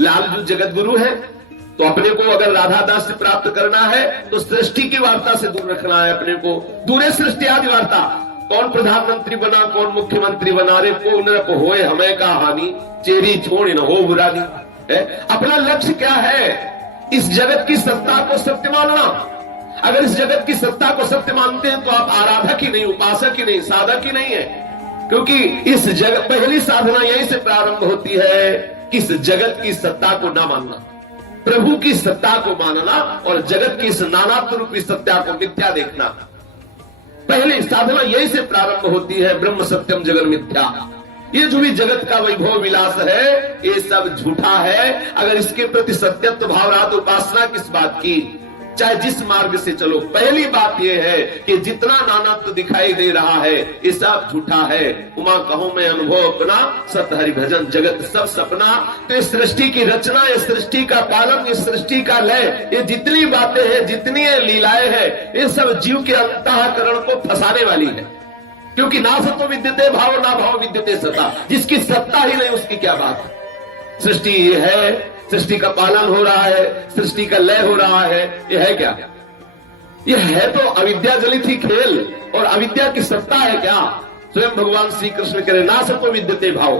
लाल जो जगत गुरु है, तो अपने को अगर राधा दास से प्राप्त करना है तो सृष्टि की वार्ता से दूर रखना है अपने को। दूरे सृष्टि आदि वार्ता, कौन प्रधानमंत्री बना, कौन मुख्यमंत्री बना, रे को नरक होए हमें का हानि, चेरी छोड़ न हो बुरानी। अपना लक्ष्य क्या है? इस जगत की सत्ता को सत्य मानना। अगर इस जगत की सत्ता को सत्य मानते हैं तो आप आराधक ही नहीं, उपासक ही नहीं, साधक ही नहीं है। क्योंकि इस जगत, पहली साधना यहीं से प्रारंभ होती है कि इस जगत की सत्ता को ना मानना, प्रभु की सत्ता को मानना और जगत की इस नानात्व रूपी सत्ता को मिथ्या देखना। पहली साधना यही से प्रारंभ होती है, ब्रह्म सत्यम जगन मिथ्या। ये जो भी जगत का वैभव विलास है ये सब झूठा है। अगर इसके प्रति सत्यत्व भाव रहा तो उपासना किस बात की? चाहे जिस मार्ग से चलो, पहली बात यह है कि जितना नानात्व दिखाई दे रहा है ये सब झूठा है। उमा कहूं मैं अनुभव अपना, सत हरि भजन जगत सब सपना। तो इस सृष्टि की रचना, इस सृष्टि का पालन, इस सृष्टि का लय, ये जितनी बातें हैं, जितनी लीलाएं हैं, ये सब जीव के अंतःकरण को फंसाने वाली है। क्योंकि ना सतो विद्यते भाव, ना भाव विद्यते सत्ता। जिसकी सत्ता ही नहीं उसकी क्या बात? सृष्टि ये है, सृष्टि का पालन हो रहा है, सृष्टि का लय हो रहा है, यह है क्या? यह है तो अविद्या जनित ही खेल, और अविद्या की सत्ता है क्या? स्वयं भगवान श्री कृष्ण कह रहे ना सतो विद्यते भाव।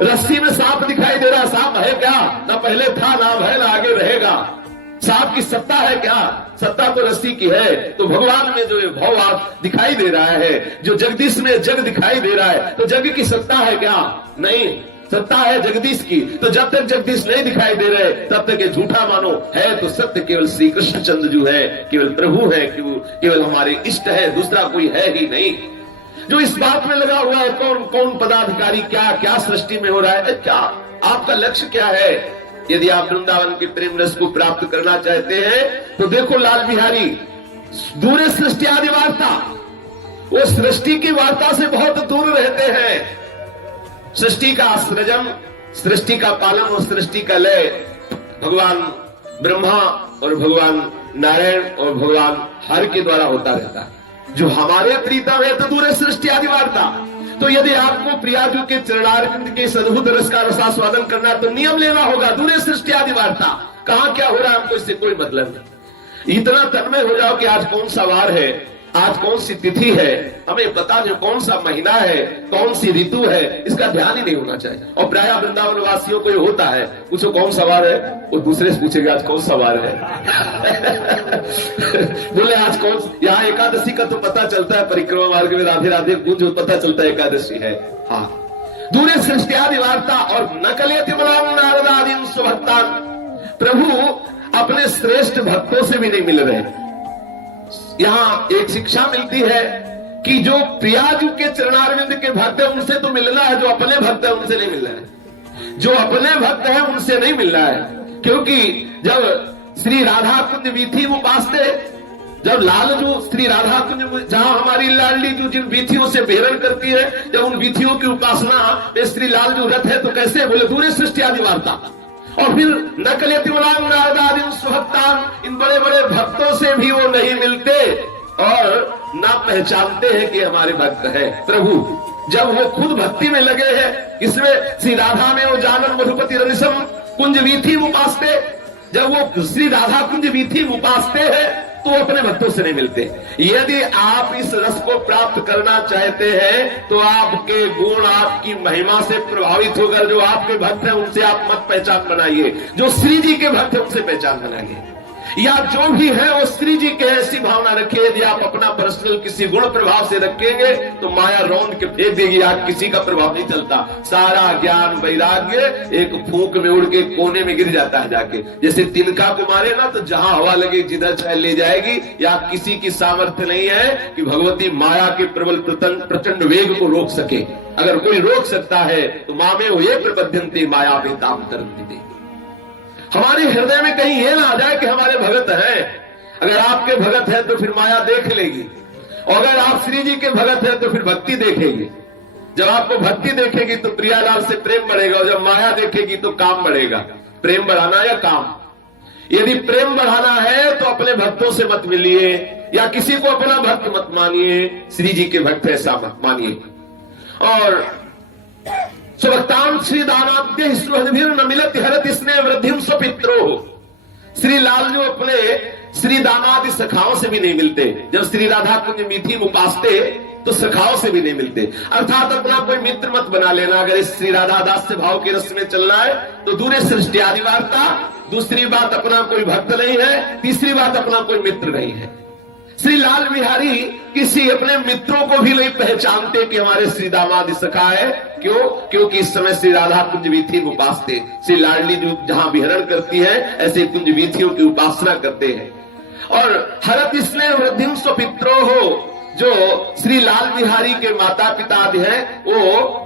रस्सी में सांप दिखाई दे रहा, सांप है क्या? ना पहले था, ना है, ना आगे रहेगा। सांप की सत्ता है क्या? सत्ता तो रस्सी की है। तो भगवान में जो भाव दिखाई दे रहा है, जो जगदीश में जग दिखाई दे रहा है, तो जग की सत्ता है क्या? नहीं। सत्ता है जगदीश की, तो जब तक जगदीश नहीं दिखाई दे रहे तब तक ये झूठा मानो। है तो सत्य केवल श्री कृष्णचंद्र जो है, केवल प्रभु है, केवल हमारे इष्ट है, दूसरा कोई है ही नहीं। जो इस बात में लगा हुआ है कौन कौन पदाधिकारी, क्या क्या सृष्टि में हो रहा है, क्या आपका लक्ष्य क्या है। यदि आप वृंदावन के प्रेम रस को प्राप्त करना चाहते हैं तो देखो लाल बिहारी दूरे सृष्टि आदि वार्ता, वो सृष्टि की वार्ता से बहुत दूर रहते हैं। सृष्टि का सृजन, सृष्टि का पालन और सृष्टि का लय भगवान ब्रह्मा और भगवान नारायण और भगवान हर के द्वारा होता रहता है। जो हमारे प्रीतम है तो दूर सृष्टि आदि वार्ता। तो यदि आपको प्रियाजू के चरणारविंद के इस अद्भुत रस का रसास्वादन करना है तो नियम लेना होगा, दूर सृष्टि आदि वार्ता। कहां क्या हो रहा है हमको इससे कोई मतलब नहीं। इतना तन्मय हो जाओ कि आज कौन सा वार है, आज कौन सी तिथि है, हमें पता नहीं कौन सा महीना है, कौन सी ऋतु है, इसका ध्यान ही नहीं होना चाहिए। और प्राय वृंदावन वासियों को ये होता है, पूछो कौन सा वार है, वो दूसरे से पूछेगा आज कौन सा वार है। बोले आज कौन, यहाँ एकादशी का तो पता चलता है, परिक्रमा मार्ग में राधे राधे गुंज पता चलता है एकादशी है। हाँ, दूरे सृष्टि आदि वार्ता और नकलेति मनाम नारदादीन स्वभक्तान। प्रभु अपने श्रेष्ठ भक्तों से भी नहीं मिल रहे। यहां एक शिक्षा मिलती है कि जो प्रियाजू के चरणारविंद के भक्त है उनसे तो मिलना है, जो अपने भक्त है उनसे नहीं मिलना है। जो अपने भक्त है उनसे नहीं मिलना है, क्योंकि जब श्री राधा कुंज वीथी उपासते, जब लालजू श्री राधा कुंज जहां हमारी लाडली जो जिन वीथियों से बेहरण करती है, जब उन वीथियों की उपासना में श्री लालजू रथ है तो कैसे, बोले दूरे सृष्टि आदि वार्ता। और फिर नकलेति मनाम नारदादीन स्वभक्तान, इन बड़े बड़े भक्तों से भी वो नहीं मिलते और ना पहचानते हैं कि हमारे भक्त है। प्रभु जब वो खुद भक्ति में लगे हैं, इसमें श्री राधा में वो जानन मधुपति रनिसम कुंज वीथी उपासते, जब वो श्री राधा कुंज वीथी उपासते हैं तो अपने भक्तों से नहीं मिलते। यदि आप इस रस को प्राप्त करना चाहते हैं तो आपके गुण, आपकी महिमा से प्रभावित होकर जो आपके भक्त हैं उनसे आप मत पहचान बनाइए, जो श्री जी के भक्त हैं उनसे पहचान बनाइए, या जो भी है वो श्री जी के ऐसी भावना रखिए। यदि आप अपना पर्सनल किसी गुण प्रभाव से रखेंगे तो माया रौंद के फेंक देगी, आज किसी का प्रभाव नहीं चलता। सारा ज्ञान वैराग्य एक फूंक में उड़ के कोने में गिर जाता है जाके। जैसे तिनका को मारे ना तो जहां हवा लगे जिधर चाहे ले जाएगी, या किसी की सामर्थ्य नहीं है कि भगवती माया के प्रबल प्रचंड वेग को रोक सके। अगर कोई रोक सकता है तो मामे ये प्रबद्धन्ते माया बेताम तरंती। हमारे हृदय में कहीं ये ना आ जाए कि हमारे भगत हैं। अगर आपके भगत हैं तो फिर माया देख लेगी, और अगर आप श्री जी के भगत हैं तो फिर भक्ति देखेगी। जब आपको भक्ति देखेगी तो प्रियालाल से प्रेम बढ़ेगा, और जब माया देखेगी तो काम बढ़ेगा। प्रेम बढ़ाना या काम? यदि प्रेम बढ़ाना है तो अपने भक्तों से मत मिलिए, या किसी को अपना भक्त मत मानिए, श्री जी के भक्त ऐसा मत मानिए। और स्वभक्तान श्री दानाद्य सुहृद्भिर न मिलति हरति स्नेह वृद्धिम स्वपित्रो। श्री लाल जो अपने श्री दामादि सखाओं से भी नहीं मिलते। जब श्री राधा कुंज मीठी उपासते तो सखाओं से भी नहीं मिलते। अर्थात अपना कोई मित्र मत बना लेना। अगर इस श्री राधा दास से भाव के रस में चलना है तो दूरे सृष्टि आदि वार्ता। दूसरी बात, अपना कोई भक्त नहीं है। तीसरी बात, अपना कोई मित्र नहीं है। श्री लाल बिहारी किसी अपने मित्रों को भी नहीं पहचानते कि हमारे श्री दामाद सखा है। क्यों? क्योंकि इस समय श्री राधा कुंज वीथी उपासते, श्री लाडली जो जहां विहरण करती है ऐसे कुंज वीथियों की उपासना करते हैं। और हरत स्नेह वृद्धिम स्वपित्रो हो, जो श्री लाल बिहारी के माता पिता हैं वो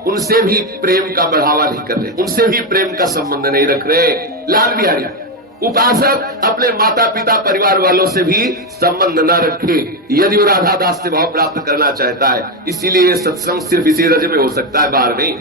उनसे भी प्रेम का बढ़ावा नहीं कर रहे, उनसे भी प्रेम का संबंध नहीं रख रहे। लाल बिहारी उपासक अपने माता पिता परिवार वालों से भी संबंध न रखे यदि वो राधा दास से भाव प्राप्त करना चाहता है। इसीलिए ये सत्संग सिर्फ इसी रज में हो सकता है, बाहर नहीं।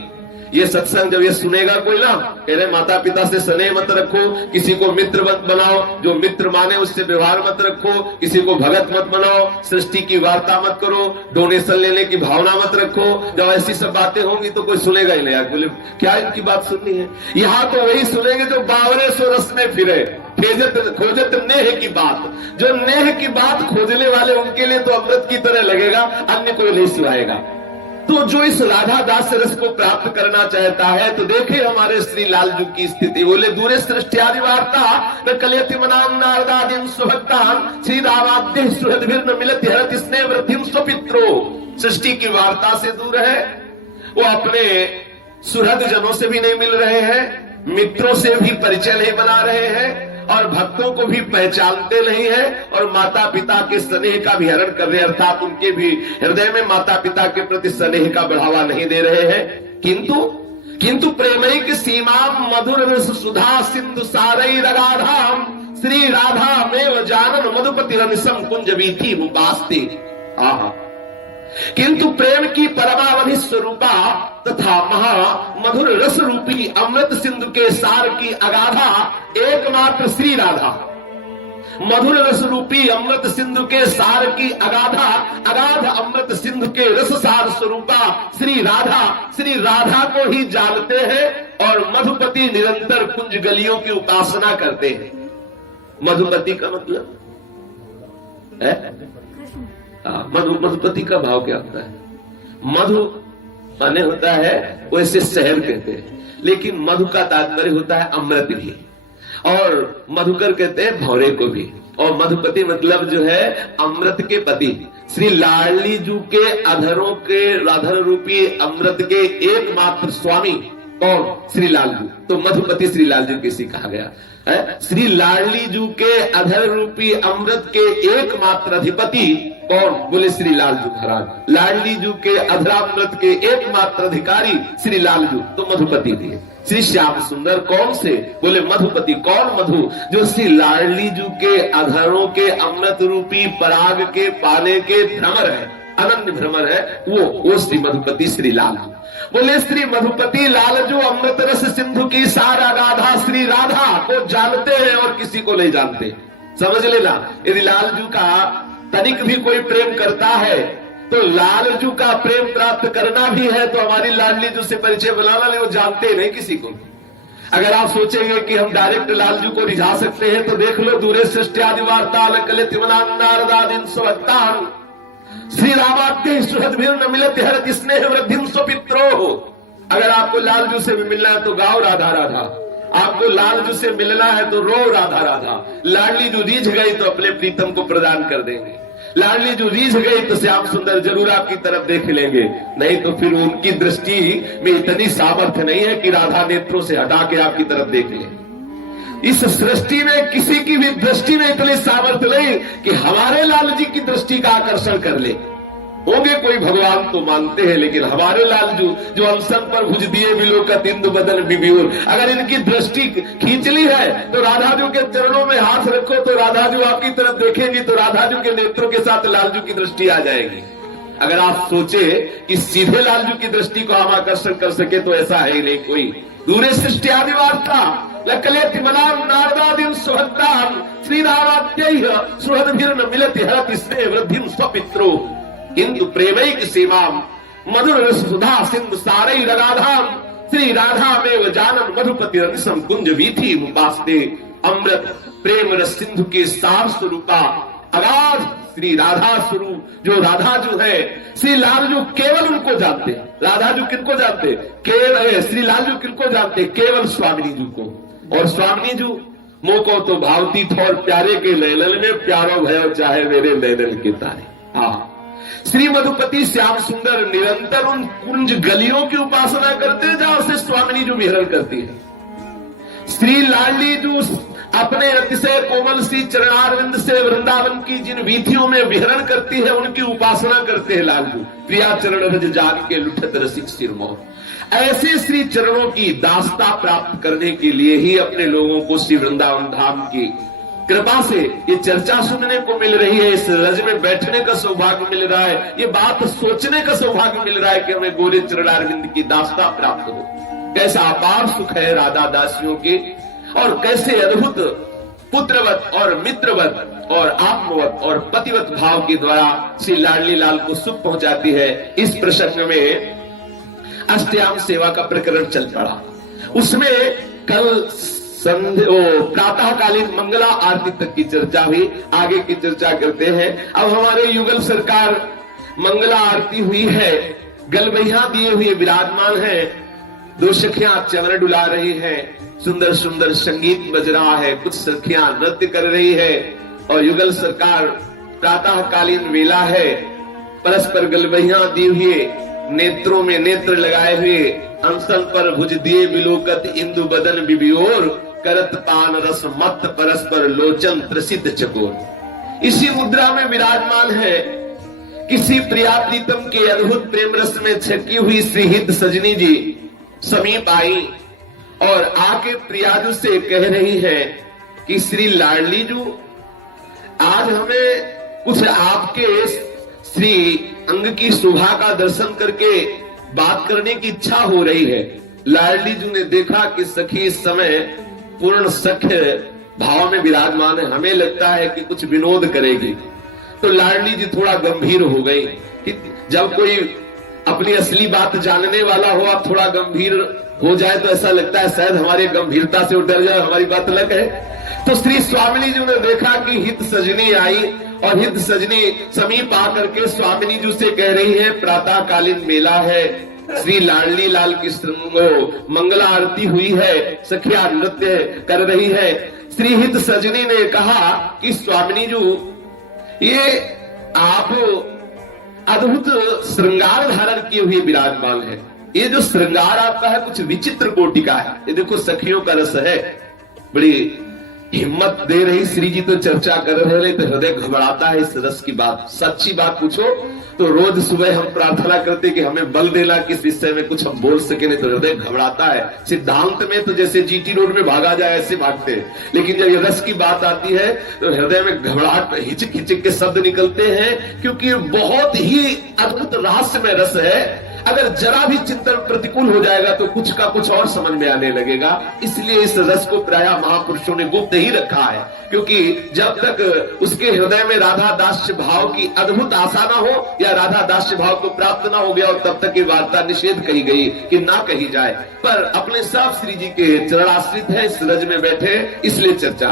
ये सत्संग जब ये सुनेगा कोई ना, कह रहे माता पिता से स्नेह मत रखो, किसी को मित्र मत बनाओ, जो मित्र माने उससे व्यवहार मत रखो, किसी को भगत मत बनाओ, सृष्टि की वार्ता मत करो, डोनेशन लेने की भावना मत रखो। जब ऐसी सब बातें होंगी तो कोई सुनेगा ही नहीं। यार बोले क्या इनकी बात सुननी है? यहाँ तो वही सुनेंगे जो बावरे सो रस में फिरे, खोजत नेह की बात। जो नेह की बात खोजने वाले उनके लिए तो अमृत की तरह लगेगा, अन्य कोई नहीं सुनाएगा। तो जो इस राधा दास रस को प्राप्त करना चाहता है तो देखे हमारे श्री लालजू की स्थिति। बोले दूरे सृष्टि आदि वार्ता न कलयति मनाम नारदादीन स्वभक्तान श्री रामाद्य सुहृद्भिर न मिलति हरति स्नेह वृद्धिम स्वपित्रो। सृष्टि की वार्ता से दूर है, वो अपने सुहृद जनों से भी नहीं मिल रहे हैं, मित्रों से भी परिचय नहीं बना रहे हैं, और भक्तों को भी पहचानते नहीं है, और माता पिता के स्नेह का भी हरण कर रहे हैं, अर्थात उनके भी हृदय में माता पिता के प्रति स्नेह का बढ़ावा नहीं दे रहे हैं। किंतु प्रेमैक सीमा मधुर रस सुधा सिंधु सारई रगाधाम श्री राधा मेव जानन मधुपति रनिसम कुंज वीथी मुपास्ते। आहा, किंतु प्रेम की परमावधि स्वरूपा तथा महा मधुर रस रूपी अमृत सिंधु के सार की अगाधा एकमात्र श्री राधा, मधुर रस रूपी अमृत सिंधु के सार की अगाध अमृत सिंधु के रस सार स्वरूपा श्री राधा को ही जानते हैं और मधुपति निरंतर कुंज गलियों की उपासना करते हैं। मधुपति का मतलब है मधुपति का भाव क्या होता है? मधु माने होता है वैसे शहर कहते हैं, लेकिन मधु का तात्पर्य होता है अमृत भी, और मधुकर कहते हैं भौरे को भी, और मधुपति मतलब जो है अमृत के पति श्री लाडली जू के अधरों के राधर रूपी अमृत के एकमात्र स्वामी कौन? श्री लालजू। तो मधुपति श्री लालजू किसी कहा गया है। श्री लाडली जू के अधर रूपी अमृत के एकमात्र अधिपति कौन? बोले श्री लालजू महाराज। लाडली जू के अधरामृत के एकमात्र अधिकारी श्री लालजू, तो मधुपति दिए। श्री श्याम सुंदर कौन से? बोले मधुपति। कौन मधु? जो श्री लाडली जू के अधरों के अमृत रूपी पराग के पाने के भ्रमर है, अनन्य भ्रमर है, वो श्री मधुपति श्री लालजू। बोले श्री मधुपति लालजू अमृत रस सिंधु की सारा राधा श्री राधा को जानते हैं और किसी को नहीं जानते। समझ लेना, यदि लालजू का तनिक भी कोई प्रेम करता है तो लालजू का प्रेम प्राप्त करना भी है तो हमारी लाडली जू से परिचय बनाना नहीं, वो जानते नहीं किसी को। अगर आप सोचेंगे कि हम डायरेक्ट लालजू को रिझा सकते हैं तो देख लो, दूरे सृष्टि वार्ता नारदादीन स्वक्तान श्री रामाद्य सुहृद न मिलते हरत स्नेह वृद्धिम स्वपित्रो। अगर आपको लालजू से भी मिलना है तो गाओ राधा राधा, आपको लालजू से मिलना है तो रो राधा राधा। लाडली जू रीझ गई तो अपने प्रीतम को प्रदान कर देंगे, लाडली जू रीझ गई तो श्याम सुंदर जरूर आपकी तरफ देख लेंगे, नहीं तो फिर उनकी दृष्टि में इतनी सामर्थ्य नहीं है कि राधा नेत्रों से हटा के आपकी तरफ देख ले। इस सृष्टि में किसी की भी दृष्टि में इतनी सामर्थ्य नहीं कि हमारे लाल जी की दृष्टि का आकर्षण कर ले। होंगे कोई भगवान तो मानते हैं, लेकिन हमारे लालजू जो अनशन पर भुज दिए बिलो का तिंदु बदन बिबियोर, अगर इनकी दृष्टि खींच ली है तो राधाजू के चरणों में हाथ रखो तो राधाजू आपकी तरफ देखेंगी तो राधाजू के नेत्रों के साथ लालजू की दृष्टि आ जाएगी। अगर आप सोचे कि सीधे लालजू की दृष्टि को हम आकर्षण कर सके तो ऐसा है ही नहीं कोई। दूरे सृष्टि आदि वार्ता लकलेति मनाम नारदादीन सुहद्दान श्री रामाद्यैः सुहृद्भिर्न मिलति हरति स्नेह वृद्धिं स्वपित्रो। किंतु प्रेमैक सीमाम मधुर रस सुधा सिंधु सारई रगाधाम श्री राधा में जानन मधुपति रनिसम कुंज वीथी मुपास्ते। अमृत प्रेम रस सिंधु के सार स्वरूपा अगाध श्री राधा स्वरूप जो राधाजू है, श्री लालजू केवल उनको जानते। राधाजू किनको जानते? केवल श्री लालजू किनको जानते? केवल स्वामिनी जू को। और स्वामिनी जू मोको तो भावती थोर प्यारे के नैनल में प्यारो भयो चाहे मेरे नैनल के तारे। श्री मधुपति श्याम सुंदर निरंतर उन कुंज गलियों की उपासना करते हैं जहां से स्वामिनी जो विहरण करती है। श्री लाडली जो अपने अतिशय कोमल श्री चरणारविंद से वृंदावन की जिन वीथियों में विहरण करती है उनकी उपासना करते हैं लालजू। प्रिया चरण रज जाग के लुठत रसिक सिरमौर। ऐसे श्री चरणों की दास्ता प्राप्त करने के लिए ही अपने लोगों को श्री वृंदावन धाम की कृपा से ये चर्चा सुनने को मिल रही है, इस रज में बैठने का सौभाग्य मिल रहा है, ये बात सोचने का सौभाग्य मिल रहा है कि हमें गोरे चरणारविंद की दास्ता प्राप्त हो। कैसा अपार सुख है राधा दासियों के, और कैसे अद्भुत पुत्रवत और मित्रवत और आत्मवत और पतिवत भाव के द्वारा श्री लाडली लाल को सुख पहुंचाती है। इस प्रसंग में अष्टयाम सेवा का प्रकरण चल पड़ा। उसमें कल प्रातःकालीन मंगला आरती तक की चर्चा हुई, आगे की चर्चा करते हैं। अब हमारे युगल सरकार मंगला आरती हुई है, गलबैया दिए हुए विराजमान है, दो सखियां चंद्र डुला रही हैं, सुंदर सुंदर संगीत बज रहा है, कुछ सखियां नृत्य कर रही है, और युगल सरकार प्रातःकालीन वेला है, परस्पर गलबैया दिए हुए नेत्रों में नेत्र लगाए हुए अंसल पर भुज दिए विलोकत इंदु बदन बिबियोर करत पान रस मत परस्पर लोचन त्रसित चकोर। इसी मुद्रा में विराजमान है। किसी प्रिया प्रीतम के अद्भुत प्रेम रस में छकी हुई श्रीहित सजनी जी समीप आई और आके प्रियाजू से कह रही है कि श्री लाडली जू, आज हमें कुछ आपके श्री अंग की शोभा का दर्शन करके बात करने की इच्छा हो रही है। लाडली जू ने देखा कि सखी इस समय पूर्ण सख्य भाव में विराजमान है, हमें लगता है कि कुछ विनोद करेगी। तो लाडली जी थोड़ा गंभीर हो गई कि जब कोई अपनी असली बात जानने वाला हो, आप थोड़ा गंभीर हो जाए तो ऐसा लगता है शायद हमारी गंभीरता से डर जाए, हमारी बात अलग है। तो श्री स्वामिनी जी ने देखा कि हित सजनी आई और हित सजनी समीप आकर के स्वामिनी जी से कह रही है, प्रातः कालीन मेला है, श्री लाडली लाल की मंगला आरती हुई है, सखिया नृत्य कर रही है। श्री हित सजनी ने कहा कि स्वामिनी जी, ये आप अद्भुत श्रृंगार धारण किए हुए विराजमान है। ये जो श्रृंगार आपका है कुछ विचित्र कोटि का है। ये देखो सखियों का रस है, बड़ी हिम्मत दे रही श्री जी तो चर्चा कर रहे तो हृदय घबराता है इस रस की बात। सच्ची बात पूछो तो रोज सुबह हम प्रार्थना करते कि हमें बल देना किस विषय में कुछ हम बोल सके, नहीं तो हृदय घबराता है। सिद्धांत में तो जैसे जीटी रोड में भागा जाए ऐसे भागते हैं, लेकिन जब ये रस की बात आती है तो हृदय में घबराहट, हिचक हिचक के शब्द निकलते हैं, क्योंकि बहुत ही अद्भुत रहस्यमय रस है। अगर जरा भी चिंतन प्रतिकूल हो जाएगा तो कुछ का कुछ और समझ में आने लगेगा। इसलिए इस रस को प्रायः महापुरुषों ने गुप्त ही रखा है, क्योंकि जब तक उसके हृदय में राधा दास्य भाव की अद्भुत आशा न हो या राधा दास्य भाव को प्राप्त न हो गया और तब तक ये वार्ता निषेध कही गई कि ना कही जाए। पर अपने सब श्री जी के चरणाश्रित है, इस रज में बैठे, इसलिए चर्चा।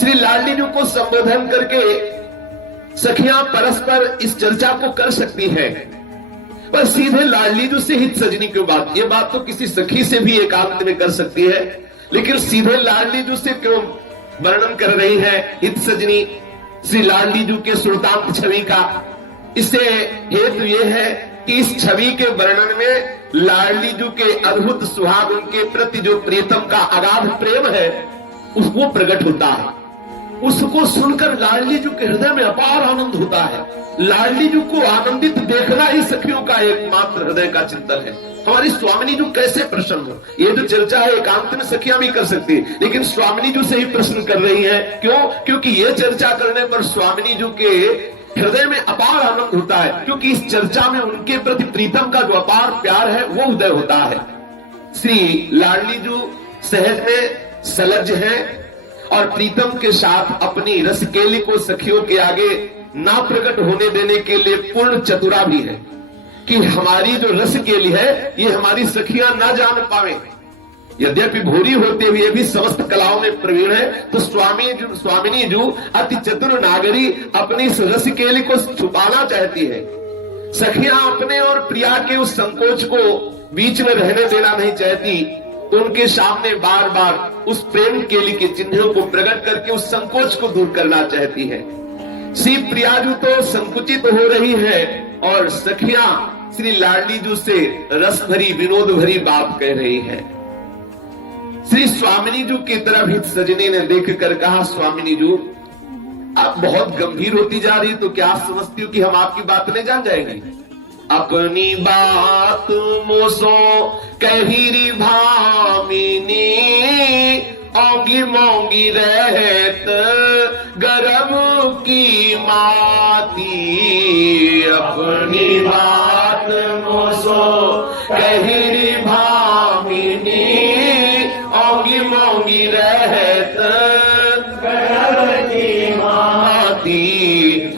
श्री लाडली जी को संबोधन करके सखियां परस्पर इस चर्चा को कर सकती है, पर सीधे लाडली जी से हित सजनी की बात, ये बात तो किसी सखी से भी एकांत में कर सकती है, लेकिन सीधे लाडली जी से क्यों वर्णन कर रही है हित सजनी श्री लाडली जी के सुल्तान छवि का? इससे हेतु ये है कि इस छवि के वर्णन में लाडली जी के अद्भुत सुहाग, उनके प्रति जो प्रीतम का अगाध प्रेम है उसको प्रकट होता है। उसको सुनकर लाडली जी के हृदय में अपार आनंद होता है। लाडली जी को आनंदित देखना ही सखियों का एकमात्र हृदय का चिंतन है। हमारी स्वामिनी जी कैसे प्रसन्न हो, ये जो चर्चा है एकांत में सखियां भी कर सकती है, लेकिन स्वामिनी जी से ही प्रश्न कर रही है। क्यों? क्योंकि ये चर्चा करने पर स्वामिनी जी के हृदय में अपार आनंद होता है, क्योंकि इस चर्चा में उनके प्रति प्रीतम का जो अपार प्यार है वो उदय होता है। श्री लाडली जी सहज में सलज है और प्रीतम के साथ अपनी रसकेली को सखियों के आगे ना प्रकट होने देने के लिए पूर्ण चतुरा भी है कि हमारी जो रसकेली है ये हमारी सखियां ना जान पावे। यद्यपि भूरी होते हुए भी समस्त कलाओं में प्रवीण है, तो स्वामिनी जो अति चतुर नागरी अपनी इस रसकेली को छुपाना चाहती है। सखियां अपने और प्रिया के उस संकोच को बीच में रहने देना नहीं चाहती, तो उनके सामने बार बार उस प्रेम केली के चिन्हों को प्रकट करके उस संकोच को दूर करना चाहती है। श्री प्रियाजू तो संकुचित हो रही है और सखियां श्री लाडली जू से रस भरी विनोद भरी बात कह रही है। श्री स्वामिनी जू की तरफ हित सजनी ने देख कर कहा, स्वामिनी जू आप बहुत गंभीर होती जा रही, तो क्या आप समझती हो कि हम आपकी बात नहीं जान जाएंगे? अपनी बात मोसो कहीरी भामिनी, औंगी मोंगी रहत गरम की माती। अपनी बात मोसो कहीरी भामिनी, औंगी मोंगी रहत गरम की माती।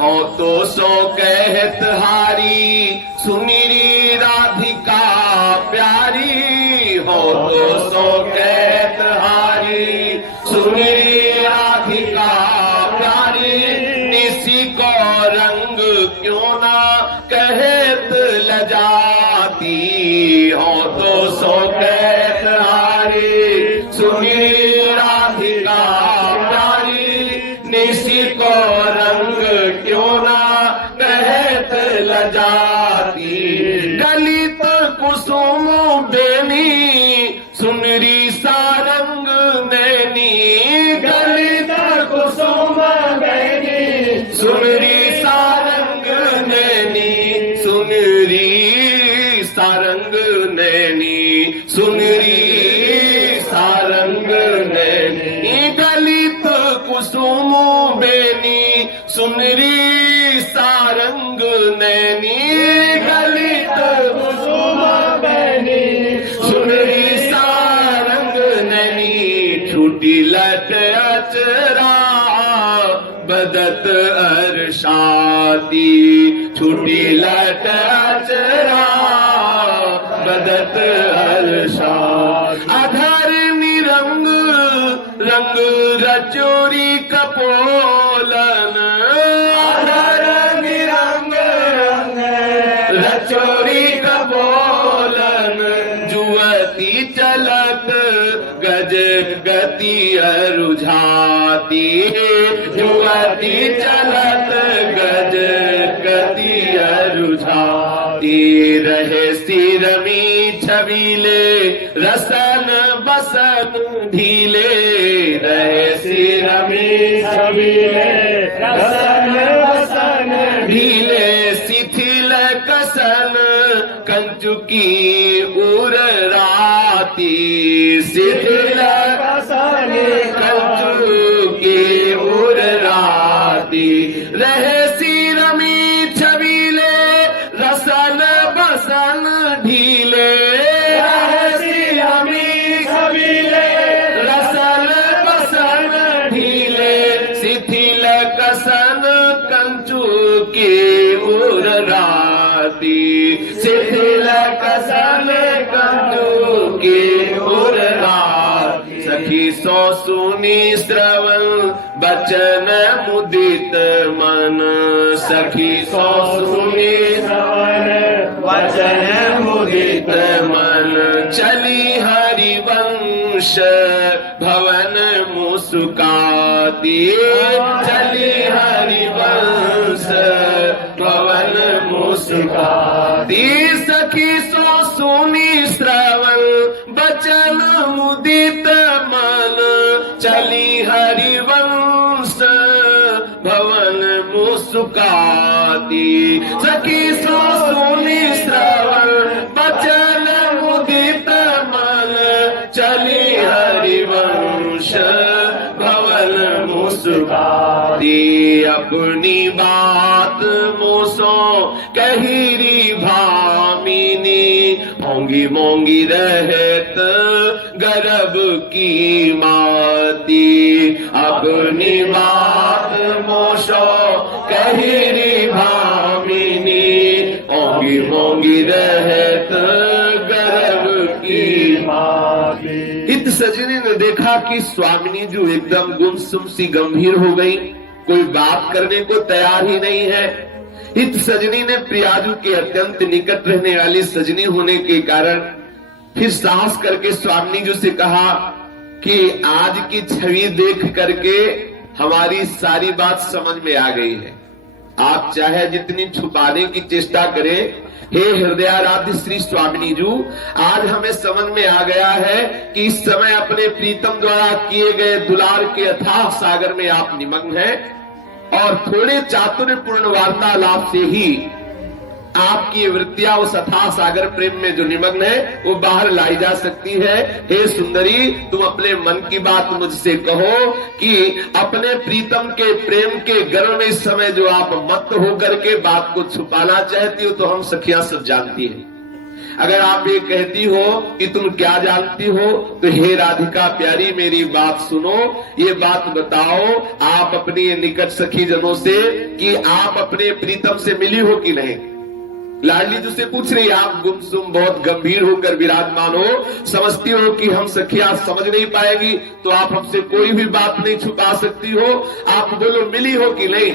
और तो सो कहत हारी सुमिरी राधिका प्यारी, हो तो सो कहत हारी सुमिरी राधिका प्यारी। निसी को रंग क्यों ना कहत लजाती, हो तो सो कहत हारी सुमिरी राधिका प्यारी। निसी को रंग क्यों ना कहत लजाती। गलित सारंग नैनी, सुनरी सारंग नैनी, गलित कुसुम बेनी, सुनरी सारंग नैनी, गलित कुसुम बेनी, सुनरी सारंग नैनी, छूटी लट अचरा बदत अरशाती, छूटी लट अचरा बदत अरशा, अधर निरंग रंग रचोरी कपोलन, अधर निरंग रंग रचोरी कपोलन, जुवती चलत गज गति अरुझाती, जुवती चलत गज गति अरुझाती, रहे सिरमी छबीले रसन बसन ढीले, रहे सिरमी छबीले रसन बसन ढीले, शिथिल कसन कंचुकी उर राती, शिथिल कसन कंचुकी उर राती, रहे सिरमी छबीले रसन बसन ढीले, रहे सिरमी छबीले रसन बसन ढीले, शिथिल कसन कंचुकी उर राती, शिथिल कसन कंचुकी उर राती, सखी सो सुनी श्रवण बचन मुदित मन, सखी सो सुनी श्रवण वचन मुदित मन, चली हरिवंश भवन मुस्काती, चली हरिवंश भवन मुस्काती, सखी सो सुनी श्रवण बचन मुदित मन, चली हरिवंश भवन मुस्काती, सखी सो सुनी श्रवण बचन मुदित मन, चली हरिवंश भवन मुस्काती, अपनी बात मोसो कहिरी भामिनी, मोंगी मोंगी रहत गर्भ की माती, अपनी बात मोसो कहिरी भामिनी, मोंगी मोंगी रहत गर्भ की माती। इत सजनी ने देखा कि स्वामिनी जो एकदम गुमसुम सी गंभीर हो गई, कोई बात करने को तैयार ही नहीं है। इत सजनी ने प्रियाजू के अत्यंत निकट रहने वाली सजनी होने के कारण फिर साहस करके स्वामिनी जी से कहा कि आज की छवि देख करके हमारी सारी बात समझ में आ गई है। आप चाहे जितनी छुपाने की चेष्टा करें, हे हृदयाराध्य श्री स्वामिनी जी, आज हमें समझ में आ गया है कि इस समय अपने प्रीतम द्वारा किए गए दुलार के अथाह सागर में आप निमग्न हैं और थोड़े चातुर्यपूर्ण वार्तालाप से ही आपकी वृत्तियां उस अथाह सागर प्रेम में जो निमग्न है वो बाहर लाई जा सकती है। हे सुंदरी, तुम अपने मन की बात मुझसे कहो कि अपने प्रीतम के प्रेम के गर्व में इस समय जो आप मत होकर के बात को छुपाना चाहती हो तो हम सखियां सब जानती हैं। अगर आप ये कहती हो कि तुम क्या जानती हो तो हे राधिका प्यारी मेरी बात सुनो, ये बात बताओ आप अपनी निकट सखी जनों से कि आप अपने प्रीतम से मिली हो कि नहीं। लाडली जी से पूछ रही, आप गुमसुम बहुत गंभीर होकर विराजमान हो, समझती हो कि हम सखियां समझ नहीं पाएगी तो आप हमसे कोई भी बात नहीं छुपा सकती हो, आप बोलो मिली हो कि नहीं।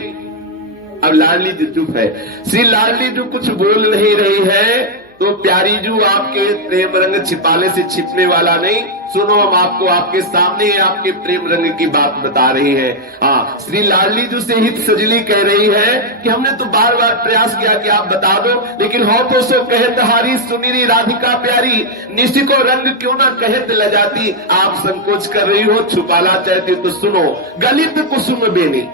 अब लाडली जी चुप है। श्री लाडली जी कुछ बोल नहीं रही है तो प्यारी जू आपके प्रेम रंग छिपाने से छिपने वाला नहीं। सुनो, हम आपको आपके सामने आपके प्रेम रंग की बात बता रही है। हाँ, श्री लाडली जू से हित सजली कह रही है कि हमने तो बार बार प्रयास किया कि आप बता दो, लेकिन हो तो सो कहत हारी सुनीरी राधिका प्यारी, निशी को रंग क्यों ना कहत ल जाती। आप संकोच कर रही हो, छुपाना चाहती हो तो सुनो। गलित कुसुम बेनी,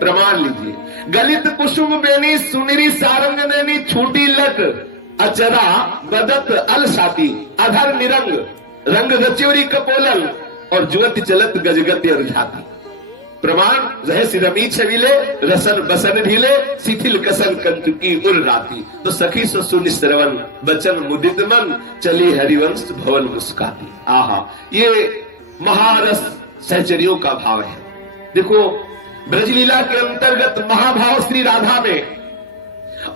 प्रमाण लीजिए। गलित कुसुम बेनी, सुनीरी सारंग नैनी, छूटी लट अचरा बदत अलसाती, अधर निरंग रंग रचोरी कपोलन, और जुवत चलत गजगति अरझाती। प्रमाण रहस्य रमी छविले, रसन बसन ढीले, शिथिल कसन कंचुकी उर राती। तो सखी सो सुनि श्रवण, बचन मुदित मन, चली हरिवंश भवन मुस्काती। आहा, ये महारस सहचरियों का भाव है। देखो, ब्रजलीला के अंतर्गत महाभाव श्री राधा में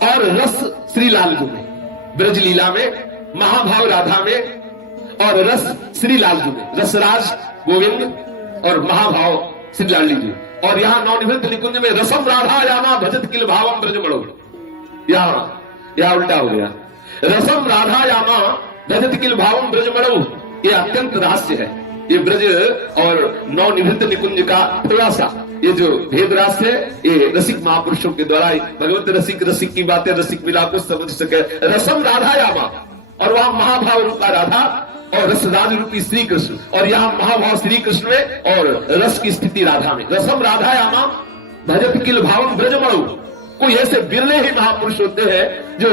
और रस श्री लालजू में। ब्रजलीला में महाभाव राधा में और रस श्री लालजू में। रसराज गोविंद और महाभाव श्री लाली जी। और यहाँ नवनिवृत्त निकुंज में रसम राधा यामा भजत किल भावम ब्रजमणो। यहाँ उल्टा हो गया। रसम राधा यामा भजत किल भावम ब्रजमणो, ये अत्यंत रहस्य है। ये ब्रज और नवनिवृत्त निकुंज का थोड़ा सा ये जो भेद रास है, ये रसिक महापुरुषों के द्वारा भगवत रसिक की बातें रसिक मिला को समझ सके। रसम राधा यामा, और वहां महाभाव रूपा राधा और रसराज रूपी श्री कृष्ण, और यहाँ महाभाव श्री कृष्ण में और रस की स्थिति राधा में। रसम राधा यामा भजत किल भावम ब्रजमणु। कोई ऐसे बिरले ही महापुरुष होते हैं जो,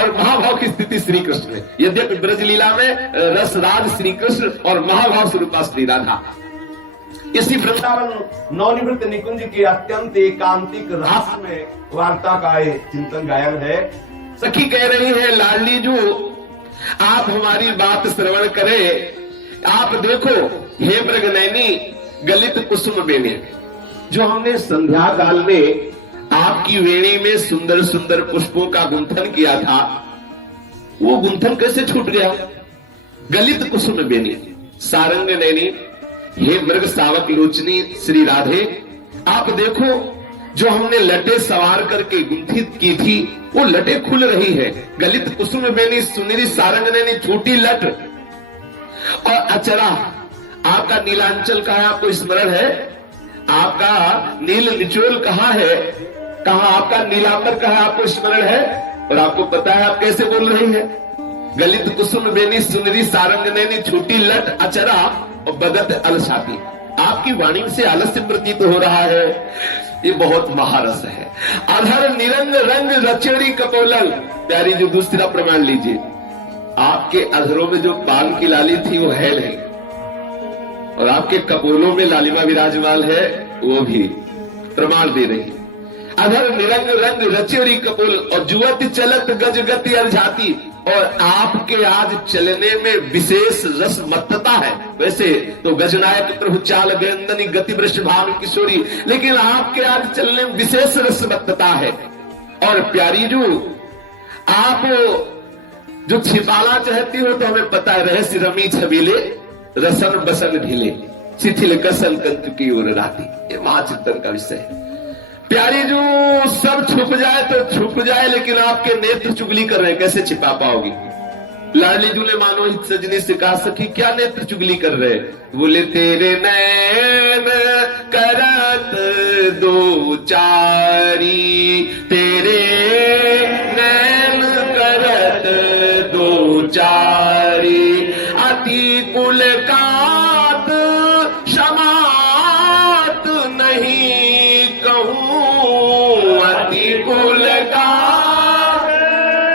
और महाभाव की स्थिति श्री कृष्ण में। यद्यपि ब्रजलीला में रसराज श्री कृष्ण और महाभाव स्वरूपा श्री राधा। इसी वृंदावन नवनिवृत्त निकुंज के अत्यंत एकांतिक रास में वार्ता का चिंतन गायन है। सखी कह रही है, लाडली जू आप हमारी बात श्रवण करें। आप देखो हे मृगनयनी गलित कुसुम बेने, जो हमने संध्या काल में आपकी वेणी में सुंदर सुंदर पुष्पों का गुंथन किया था, वो गुंथन कैसे छूट गया? गलित कुसुम बेने सारंग नैनी, हे मृग सावक लोचनी श्री राधे, आप देखो जो हमने लटे सवार करके गुंथित की थी, वो लटे खुल रही है। गलित कुसुम बेनी सुनरी सारंग नैनी, छोटी लट और अचरा। आपका नीलांचल कहाँ, आपको स्मरण है? आपका नील निचोल कहाँ है? कहाँ आपका नीलांबर कहाँ, आपको स्मरण है? और आपको पता है आप कैसे बोल रही है? गलित कुसुम बेनी सुनरी सारंग नैनी, छोटी लट अचरा और बदत अलसाती। आपकी वाणी से आलस्य प्रतीत हो रहा है। ये बहुत महारस है। अधर निरंग रंग रचेरी कपोलल। प्यारी जो दूसरा प्रमाण लीजिए, आपके अधरों में जो बाल की लाली थी वो है नहीं, और आपके कपोलों में लालिमा विराजमान है, वो भी प्रमाण दे रही। अधर निरंग रंग रचेरी कपोल, और जुवत चलत गज गति अलझाती। और आपके आज चलने में विशेष रस मत्तता है। वैसे तो गजनायक प्रभु चाल गंदनी गति वृष भाव किशोरी, लेकिन आपके आज चलने में विशेष रस मत्तता है। और प्यारी जू आप जो छिपाना चाहती हो तो हमें पता है, रहस्य रमी छबीले, रसन बसन ढीले, शिथिल कसन कंचुकी उर राती। ये महाचिंतन का विषय है। प्यारी जो सब छुप जाए तो छुप जाए, लेकिन आपके नेत्र चुगली कर रहे हैं, कैसे छिपा पाओगी? लाडली जू ने मानो हित सजनी से कहा, सखी क्या नेत्र चुगली कर रहे? बोले तेरे नैन करत दो चारी, तेरे नैन करत दो चारी, अति कुल कात क्षमात नहीं कहूं, अति कुल कात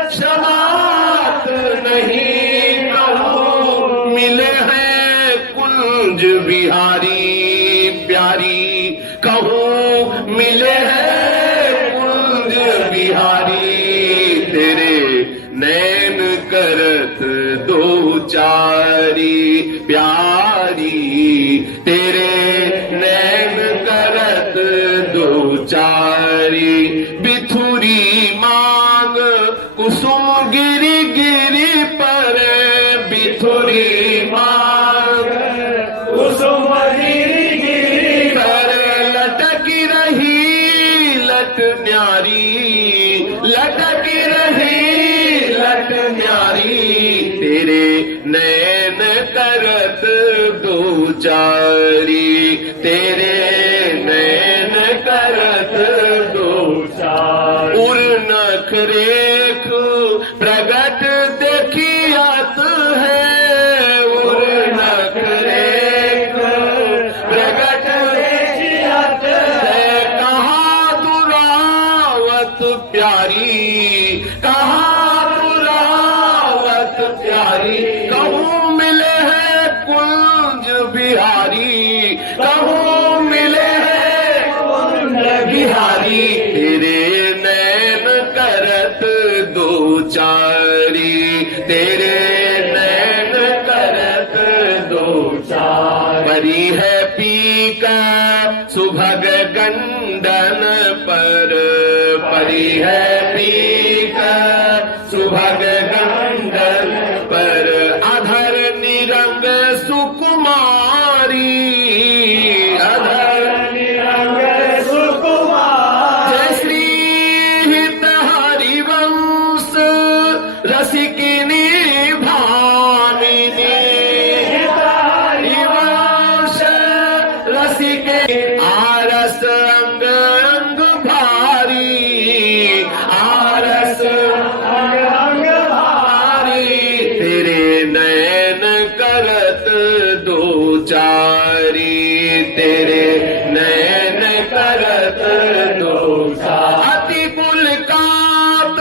क्षमात नहीं कहूं, मिले हैं कुंज बिहारी प्यारी कहूं, मिले हैं कुंज बिहारी, तेरे नैन करत दो चारी प्यारी, तेरे नैन करत दो चारी, बिथुरी मांग कुसुम गिरी गिरी पर, बिथुरी मांग कुसुम गिरी गिरी पर, लटकी रही लट न्यारी, लटकी रही लट न्यारी, तेरे नैन करत दो चारी, तेरे नैन करत दो चारी, उर नख रेख प्रगट देखियत है, उर नख रेख प्रगट देखियत है, कहाँ दुरावत प्यारी, कहाँ दुरावत तेरे नैन करत दो चार। परी है पीका सुभग गंडन पर, परी है पीका सुभग गंडन पर, अधर निरंग सुकुमारी, अधर निरंग सुकुमारी। जय श्री हित हरिवंश रसिकिनी भामिनी, हित हरिवंश रसिके आरस अंग अंग भारी, आरस अंग अंग भारी। तेरे नैन करत दो चारी, तेरे नैन करत दो चारी। अति कुल कात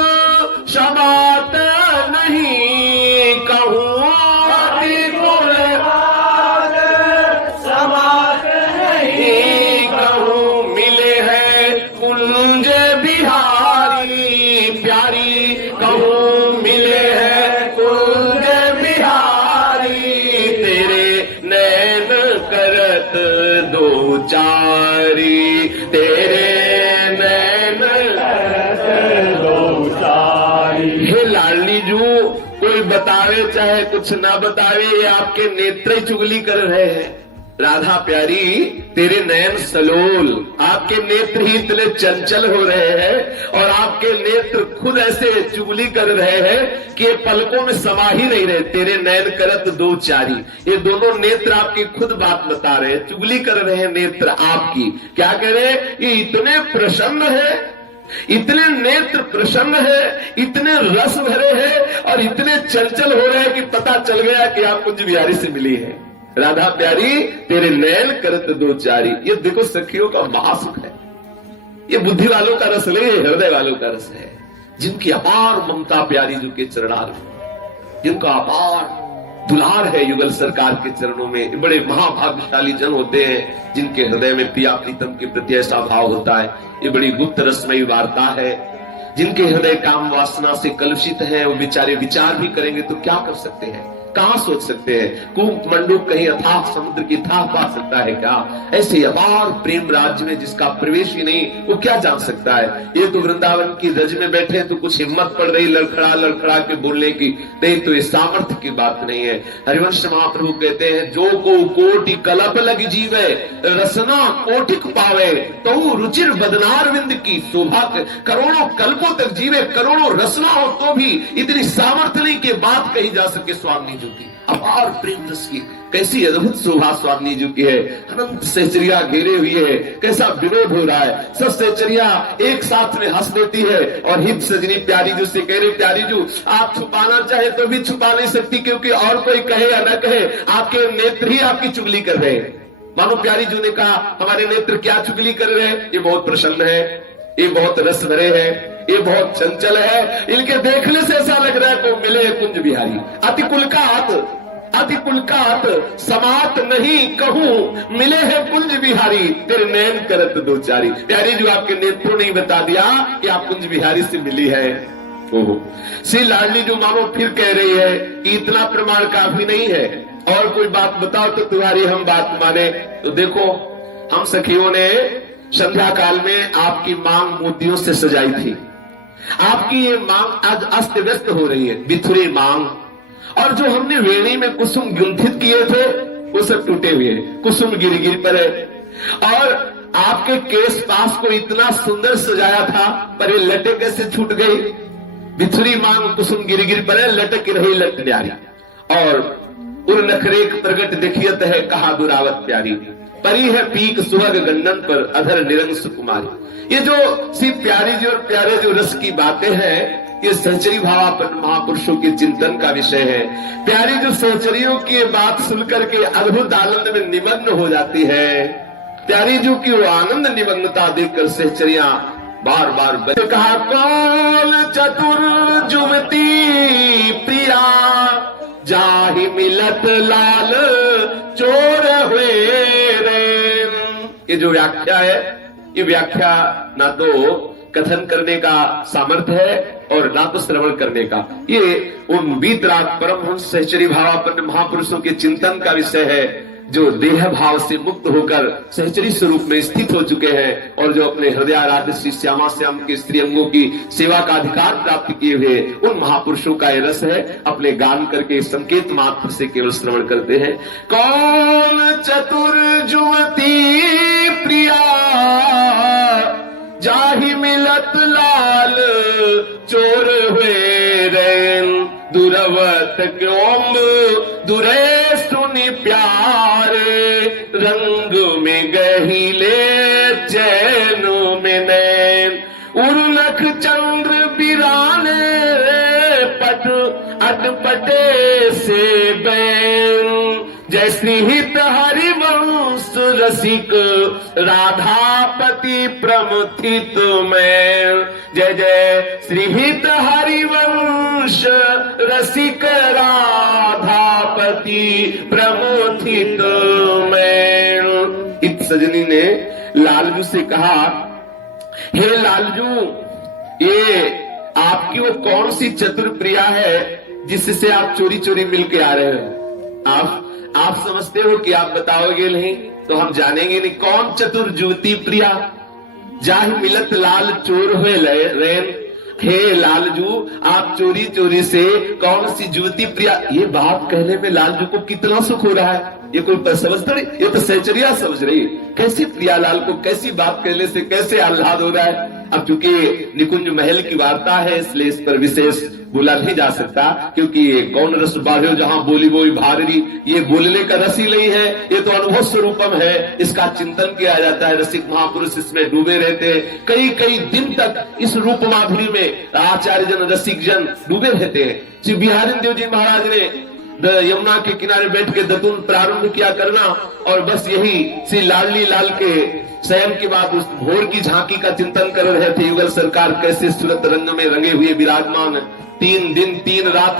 शबात नहीं कहूँ, अति कुल कात शबात नहीं कहूँ। मिले है कुंज बिहारी प्यारी कहूँ, मिले है कुंज बिहारी। तेरे नैन करत दो चारी, तेरे नैन करत दो चारी। हे लाडली जू, कोई बतावे चाहे कुछ ना बतावे, ये आपके नेत्र ही चुगली कर रहे हैं। राधा प्यारी तेरे नयन सलोल, आपके नेत्र ही इतने चंचल हो रहे हैं और आपके नेत्र खुद ऐसे चुगली कर रहे हैं कि ये पलकों में समा ही नहीं रहे। तेरे नयन करत दो चारी, ये दोनों नेत्र आपकी खुद बात बता रहे हैं, चुगली कर रहे हैं नेत्र आपकी। क्या कह रहे हैं? ये इतने प्रसन्न है, इतने नेत्र प्रसन्न है, इतने रस भरे हैं और इतने चंचल हो रहे हैं कि पता चल गया कि आप कुंज बिहारी से मिली है। राधा प्यारी तेरे नैन करत दो चारी। ये देखो सखियों का महासुख है, ये बुद्धि वालों का रस नहीं है, हृदय वालों का रस है, जिनकी अपार ममता प्यारी जी के चरणार, जिनका अपार दुलार है युगल सरकार के चरणों में। बड़े महाभाग्यशाली जन होते हैं जिनके हृदय में प्रिया प्रीतम के प्रति ऐसा भाव होता है। ये बड़ी गुप्त रसमयी वार्ता है। जिनके हृदय काम वासना से कलुषित है, वो बेचारे विचार भी करेंगे तो क्या कर सकते हैं, कहां सोच सकते हैं? कूप मंडूक कहीं अथाह समुद्र की था पा सकता है क्या? ऐसे अपार प्रेम राज्य में जिसका प्रवेश ही नहीं, वो क्या जान सकता है? ये तो वृंदावन की रज में बैठे तो कुछ हिम्मत पड़ रही लड़खड़ा लड़खड़ा के बोलने की, नहीं तो ये सामर्थ्य की बात नहीं है। हरिवंश महाप्रभु कहते हैं, जो को कोटि कलप लग जीवे रसना कोटिक पावे, तो रुचिर बदनार विंद की शोभा। करोड़ों कल्पों तक जीवे, करोड़ों रसना हो तो भी इतनी सामर्थ्य नहीं कि बात कही जा सके स्वामी की। अपार प्रेम रस की कैसी अद्भुत शोभा स्वामी जी की है। अनंत सहचरिया घेरे हुई है, कैसा विनोद हो रहा है। सब सहचरिया एक साथ में हंस देती है और हित सजनी प्यारी जी से कह रहे, प्यारी जी आप छुपाना चाहे तो भी छुपा नहीं सकती, क्योंकि और कोई कहे या न कहे आपके नेत्र ही आपकी चुगली कर रहे हैं। मानो प्यारी जी ने कहा, हमारे नेत्र क्या चुगली कर रहे हैं? ये बहुत प्रसन्न है, ये बहुत रस भरे है, ये बहुत चंचल है, इनके देखने से ऐसा लग रहा है को मिले कुंज बिहारी। अति कुलकात, अति कुलकात समात नहीं कहूं, मिले हैं कुंज बिहारी। तेरे नैन करत दो चारी। प्यारी जो आपके नेत्रों ने बता दिया कि आप कुंज बिहारी से मिली है। ओहो, श्री लाडली जो मानो फिर कह रही है कि इतना प्रमाण काफी नहीं है, और कोई बात बताओ तो तुम्हारी हम बात माने। तो देखो, हम सखियों ने संध्या काल में आपकी मांग मोतियों से सजाई थी। आपकी ये मांग आज अस्त व्यस्त हो रही है, बिथुरी मांग। और जो हमने वेणी में कुसुम गुंथित किए थे वो सब टूटे हुए, कुसुम गिर गिर पड़े। और आपके केस पास को इतना सुंदर सजाया था, पर ये लटे कैसे छूट गई? बिथुरी मांग कुसुम गिर गिर पड़े, लटक रही लट न्यारी। और उर नखरेख प्रगट देखियत है कहा दुरावत प्यारी, परी है पीक सुहाग गंडन पर अधर निरंग सुकुमारी। ये जो श्री प्यारी जी और प्यारे जो रस की बातें हैं, ये सहचरी भावापन्न महापुरुषों के चिंतन का विषय है। प्यारी जो सहचरियों की बात सुनकर के अद्भुत आनंद में निमग्न हो जाती है, प्यारी जो की वो आनंद निमग्नता देखकर सहचरियां बार बार कहा, कौन चतुर जुमती प्रिया जाहि मिलत लाल चोर हुए रे। ये जो व्याख्या है, ये व्याख्या ना तो कथन करने का सामर्थ्य है और ना तो श्रवण करने का। ये उन वीतराग परमहंस सहचरी भावापन्न महापुरुषों के चिंतन का विषय है, जो देह भाव से मुक्त होकर सहचरी स्वरूप में स्थित हो चुके हैं और जो अपने हृदय आराध्य श्री श्यामा श्याम के स्त्री अंगों की सेवा का अधिकार प्राप्त किए हुए उन महापुरुषों का ये रस है। अपने गान करके संकेत मात्र से केवल श्रवण करते हैं। कौन चतुर जुवती प्रिया जाहि मिलत लाल चोर हुए रैन, दुरवत क्यों दुरे सुनि प्यारे, रंग में गहिले चैन में नैन, उर्नख चंद्र बिराने पट अटपटे से बैन, जय श्रीहित हरिवंश रसिक राधापति प्रमुथित में, जय जय श्रीहित हरिवंश रसिक राधापति प्रमुथित में। इत सजनी ने लालजू से कहा, हे लालजू, ये आपकी वो कौन सी चतुर प्रिया है जिससे आप चोरी चोरी मिलके आ रहे हो? आप समझते हो कि आप बताओगे नहीं तो हम जानेंगे नहीं। कौन चतुर जुवती प्रिया जाहि मिलत लाल चोर हुए रैन, हे लालजू, आप चोरी चोरी से कौन सी जुवती प्रिया। ये बात कहने में लालजू को कितना सुख हो रहा है, ये कोई समझता नहीं, ये तो सहचरिया समझ रही है। कैसी प्रियालाल को कैसी बात कहने से कैसे आह्लाद हो रहा है। अब चूंकि निकुंज महल की वार्ता है इसलिए इस पर विशेष बोला नहीं जा सकता, क्योंकि ये कौन रस बाढ़ो जहां बोली बोई भारी, ये बोलने का रस ही नहीं है, ये तो अनुभव स्वरूपम है। इसका चिंतन किया जाता है, रसिक महापुरुष इसमें डूबे रहते हैं। कई कई दिन तक इस रूप माधुरी में आचार्य जन रसिक जन डूबे रहते हैं। श्री बिहारी देव जी महाराज ने यमुना के किनारे बैठ के दतून प्रारंभ किया करना और बस यही श्री लाडली लाल के शयन के बाद उस भोर की झांकी का चिंतन कर रहे थे। युगल सरकार कैसे सूरत रंग में रंगे हुए विराजमान, 3 दिन 3 रात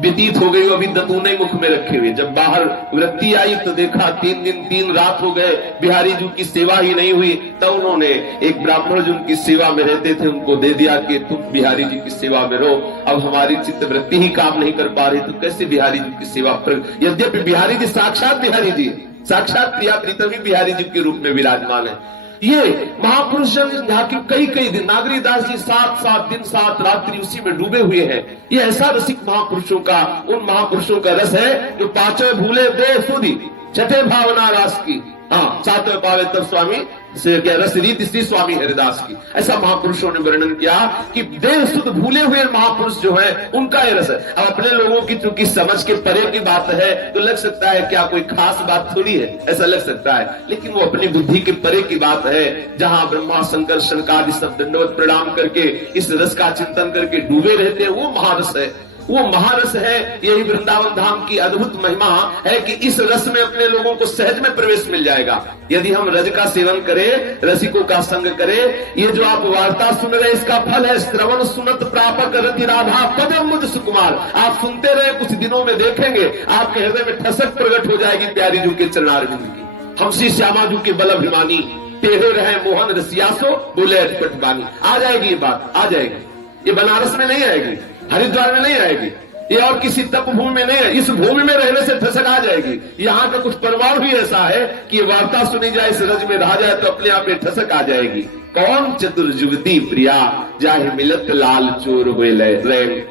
व्यतीत हो गई, अभी दतूने मुख में रखे हुए। जब बाहर वृत्ति आई तो देखा 3 दिन 3 रात हो गए, बिहारी जी की सेवा ही नहीं हुई। तब उन्होंने एक ब्राह्मण जो उनकी सेवा में रहते थे उनको दे दिया कि तुम बिहारी जी की सेवा में रहो। अब हमारी चित्त वृत्ति ही काम नहीं कर पा रही तो कैसे बिहारी जी की सेवा पर। यद्यपि बिहारी जी साक्षात बिहारी जी, साक्षात प्रिया प्रीतम ही बिहारी जी के रूप में विराजमान है। ये महापुरुष जन की कई कई दिन नागरी दास जी 7 दिन 7 रात्रि उसी में डूबे हुए हैं। ये ऐसा रसिक महापुरुषों का, उन महापुरुषों का रस है जो 5वें भूले दे सुधी, 6ठे भावना रास की, हाँ 7वें पावे तब स्वामी से क्या रस रीति श्री स्वामी हरिदास की। ऐसा महापुरुषों ने वर्णन किया कि देह सुध भूले हुए महापुरुष जो है उनका ये रस है। अब अपने लोगों की चूंकि समझ के परे की बात है तो लग सकता है क्या कोई खास बात थोड़ी है, ऐसा लग सकता है, लेकिन वो अपनी बुद्धि के परे की बात है। जहां ब्रह्मा शंकर शनकादि सब दंडवत प्रणाम करके इस रस का चिंतन करके डूबे रहते हैं, वो महारस है, वो महारस है। यही वृंदावन धाम की अद्भुत महिमा है कि इस रस में अपने लोगों को सहज में प्रवेश मिल जाएगा यदि हम रज का सेवन करें, रसिकों का संग करें। ये जो आप वार्ता सुन रहे इसका फल है श्रवण सुनत प्रापक रति राधा पदम मुझ सुकुमार। आप सुनते रहे, कुछ दिनों में देखेंगे आपके हृदय में ठसक प्रकट हो जाएगी प्यारी जू के चरणारविंद की। हम श्री श्यामा जू के बल अभिमानी टेढ़े रहे मोहन रसियासो बोले अटपट बानी। आ जाएगी ये बात, आ जाएगी। ये बनारस में नहीं आएगी, हरिद्वार में नहीं आएगी, ये और किसी तप भूमि में नहीं है। इस भूमि में रहने से ठसक आ जाएगी। यहाँ का कुछ परमाणु भी ऐसा है कि ये वार्ता सुनी जाए, इस रज में रहा जाए तो अपने आप ये ठसक आ जाएगी। कौन चतुर जुगती प्रिया जाहि मिलत लाल चोर हुए रैन।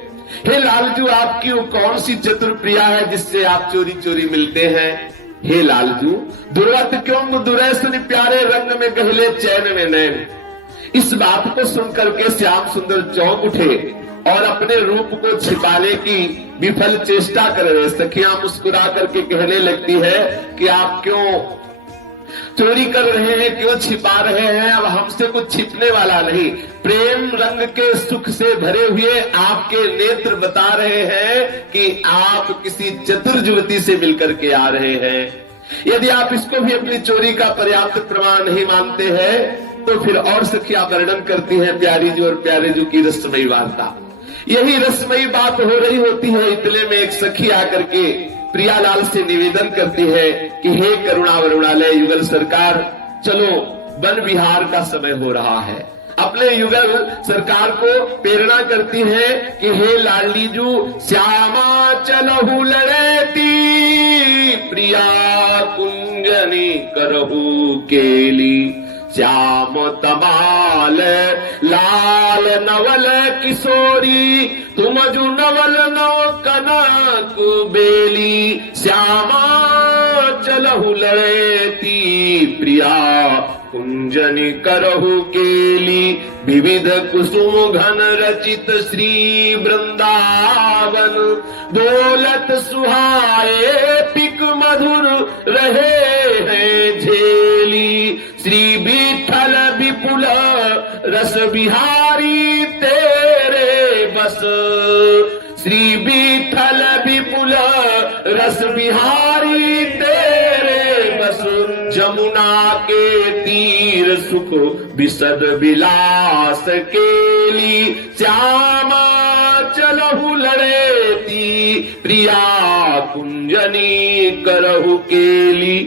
हे लालजू, आपकी वो कौन सी चतुर प्रिया है जिससे आप चोरी चोरी मिलते हैं। हे लालजू, दुर्वत क्यों दुरै सुनि प्यारे रंग में गहले चैन में नैन। इस बात को सुनकर के श्याम सुंदर चौंक उठे और अपने रूप को छिपाने की विफल चेष्टा कर रहे। सखियां मुस्कुरा करके कहने लगती है कि आप क्यों चोरी कर रहे हैं, क्यों छिपा रहे हैं। अब हमसे कुछ छिपने वाला नहीं। प्रेम रंग के सुख से भरे हुए आपके नेत्र बता रहे हैं कि आप किसी चतुर युवती से मिलकर के आ रहे हैं। यदि आप इसको भी अपनी चोरी का पर्याप्त प्रमाण नहीं मानते हैं तो फिर और सखियां वर्णन करती हैं प्यारी जी और प्यारे जी की रसमयी वार्ता। यही रसमयी बात हो रही होती है, इतने में एक सखी आकर के प्रियालाल से निवेदन करती है कि हे करुणा वरुणालय युगल सरकार, चलो वन विहार का समय हो रहा है, अपने युगल सरकार को प्रेरणा करती हैं कि हे लाडली जू श्यामा चलहु लड़ेती प्रिया कुंजनी करहु केली श्याम तमाल लाल नवल किशोरी तुम जू नवल नव कनक बेली श्यामा चलहु लड़ेती प्रिया कुंजनी करहु केली विविध कुसुम घन रचित श्री वृंदावन दौलत सुहाए पिक मधुर रहे हैं झेली श्री विठल विपुल रस बिहारी तेरे बस श्री विठल विपुल रस बिहारी तेरे बस जमुना के तीर सुख विशद विलास केली श्यामा चलहु लड़ेती प्रिया कुंजनी करहु केली।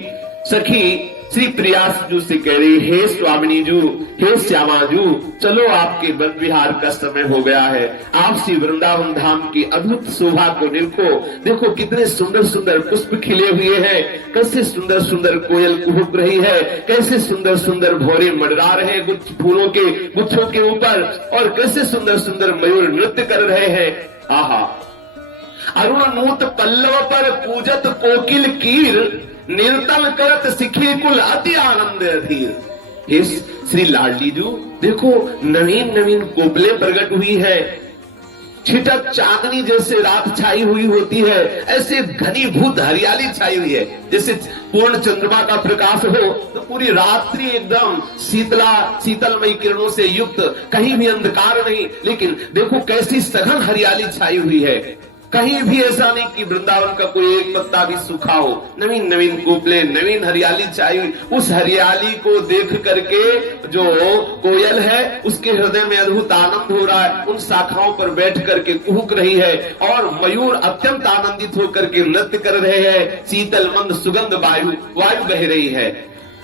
सखी श्री प्रियाजू से कह रही, हे स्वामिनी जू, हे श्यामा जू, चलो आपके वन विहार का समय हो गया है। आप श्री वृंदावन धाम की अद्भुत शोभा को निरखो। देखो कितने सुंदर सुंदर पुष्प खिले हुए हैं, कैसे सुंदर सुंदर कोयल कुहुक रही है, कैसे सुंदर सुंदर भौरे मंडरा रहे हैं फूलों के गुच्छों के ऊपर, और कैसे सुंदर सुंदर मयूर नृत्य कर रहे हैं। आहा, अरुण नूत पल्लव पर पूजत कोकिल कीर निर्तल करत सिखी कुल अति आनंद अधीर। हे श्री लाडली जू, देखो नवीन नवीन कोपले प्रकट हुई है, छिटक चांदनी जैसे रात छाई हुई होती है, ऐसे घनीभूत हरियाली छाई हुई है। जैसे पूर्ण चंद्रमा का प्रकाश हो तो पूरी रात्रि एकदम शीतलमयी किरणों से युक्त, कहीं भी अंधकार नहीं। लेकिन देखो कैसी सघन हरियाली छाई हुई है, कहीं भी ऐसा नहीं कि वृंदावन का कोई एक पत्ता भी सूखा हो। नवीन नवीन कोपले, नवीन हरियाली छाई हुई। उस हरियाली को देख करके जो कोयल है उसके हृदय में अद्भुत आनंद हो रहा है, उन शाखाओं पर बैठ करके कुहुक रही है, और मयूर अत्यंत आनंदित होकर के नृत्य कर रहे हैं। शीतल मंद सुगंध वायु बह रही है।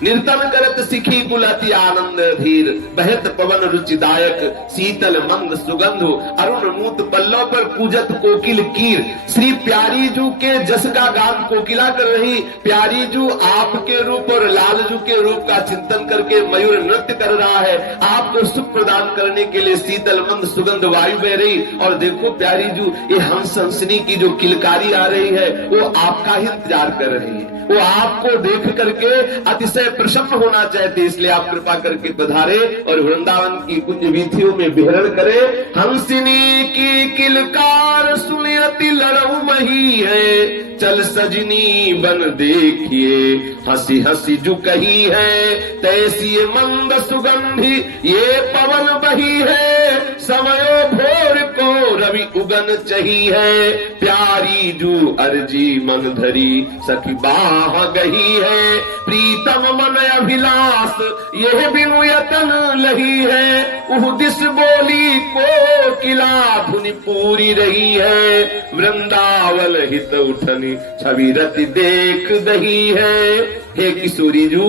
निर्तन करत सिखी कुल अति आनंद धीर बहत पवन रुचिदायक शीतल मंद सुगंध अरुण नूत पल्लव पर पूजत कोकिल कीर। श्री प्यारी जू के जस का गान कोकिला कर रही। प्यारी जू आपके रूप और लाल जू के रूप का चिंतन करके मयूर नृत्य कर रहा है। आपको सुख प्रदान करने के लिए शीतल मंद सुगंध वायु बह रही। और देखो प्यारी जू, ये हंस हंसनी की जो किलकारी आ रही है वो आपका ही इंतजार कर रही है, वो आपको देख करके अतिशय प्रसन्न होना चाहते, इसलिए आप कृपा करके पधारे और वृंदावन की कुछ वीथियों में विहरण करे। हंसिनी की किलकार सुने अति लड़ऊ मही है, चल सजनी बन देखिए हंसी हंसी जू कही है, तैसी मंद सुगंधी ये पवन बही है, समयो भोर को रवि उगन चही है, प्यारी जू अर्जी मन धरी सखी बाह गही है, प्रीतम मन अभिलाष यह बिनु यतन लही है, उह दिस बोली को किला धुनि पूरी रही है, वृंदावन हित उठनी छवि रति देख दही है। हे किशोरी जू,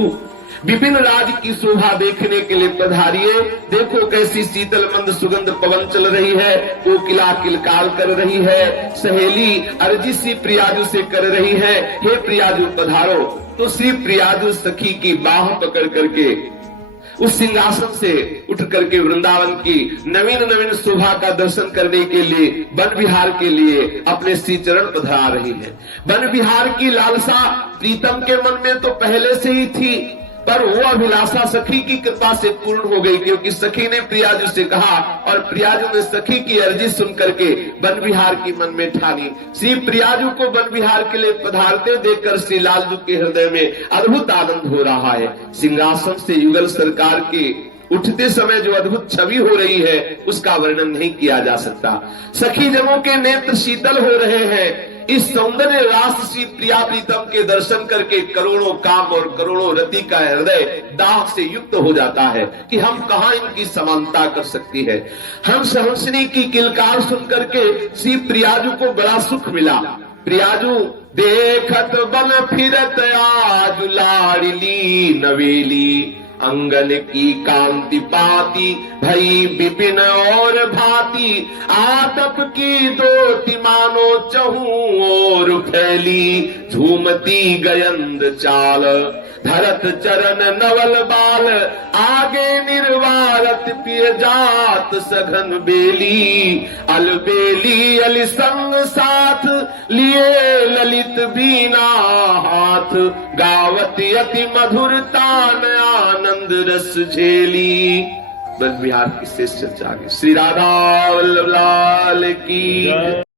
विपिन राज की शोभा देखने के लिए पधारिए। देखो कैसी शीतल मंद सुगंध पवन चल रही है, कोकिला किलकार कर रही है, सहेली अर्जी सी प्रियाजू से कर रही है। हे प्रियाजू पधारो। तो श्री प्रियाजू सखी की बाह पकड़ करके उस सिंहासन से उठ करके वृंदावन की नवीन नवीन शोभा का दर्शन करने के लिए वन विहार के लिए अपने श्री चरण पधरा रही है। वन विहार की लालसा प्रीतम के मन में तो पहले से ही थी, पर वो अभिलाषा सखी की कृपा से पूर्ण हो गई, क्योंकि सखी ने प्रियाजू से कहा और प्रियाजू ने सखी की अर्जी सुन करके वन विहार की मन में ठानी। श्री प्रियाजू को वन विहार के लिए पधारते देखकर श्री लालजू के हृदय में अद्भुत आनंद हो रहा है। सिंहासन से युगल सरकार के उठते समय जो अद्भुत छवि हो रही है उसका वर्णन नहीं किया जा सकता। सखी जनों के नेत्र शीतल हो रहे हैं। इस सौंदर्य रास श्री प्रिया प्रीतम के दर्शन करके करोड़ों काम और करोड़ों रति का हृदय दाह से युक्त हो जाता है कि हम कहाँ इनकी समानता कर सकती है। हंस हंसनी की किलकार सुन करके श्री प्रियाजू को बड़ा सुख मिला। प्रियाजू देखत बन फिरत आज लाडली नवेली, अंगन की कांति पाती भई विपिन और भांति, आतप की दोति मानो चहूं और फैली, झूमती गयंद चाल धरत चरण नवल बाल, आगे निर्वारत पिय जात सघन बेली, अलबेली अल संग साथ लिए ललित बीना हाथ, गावती अति मधुर तान आनंद रस झेली। ब्रज बिहार की शेष चर्चा आगे। श्री राधा वल्लभ लाल की।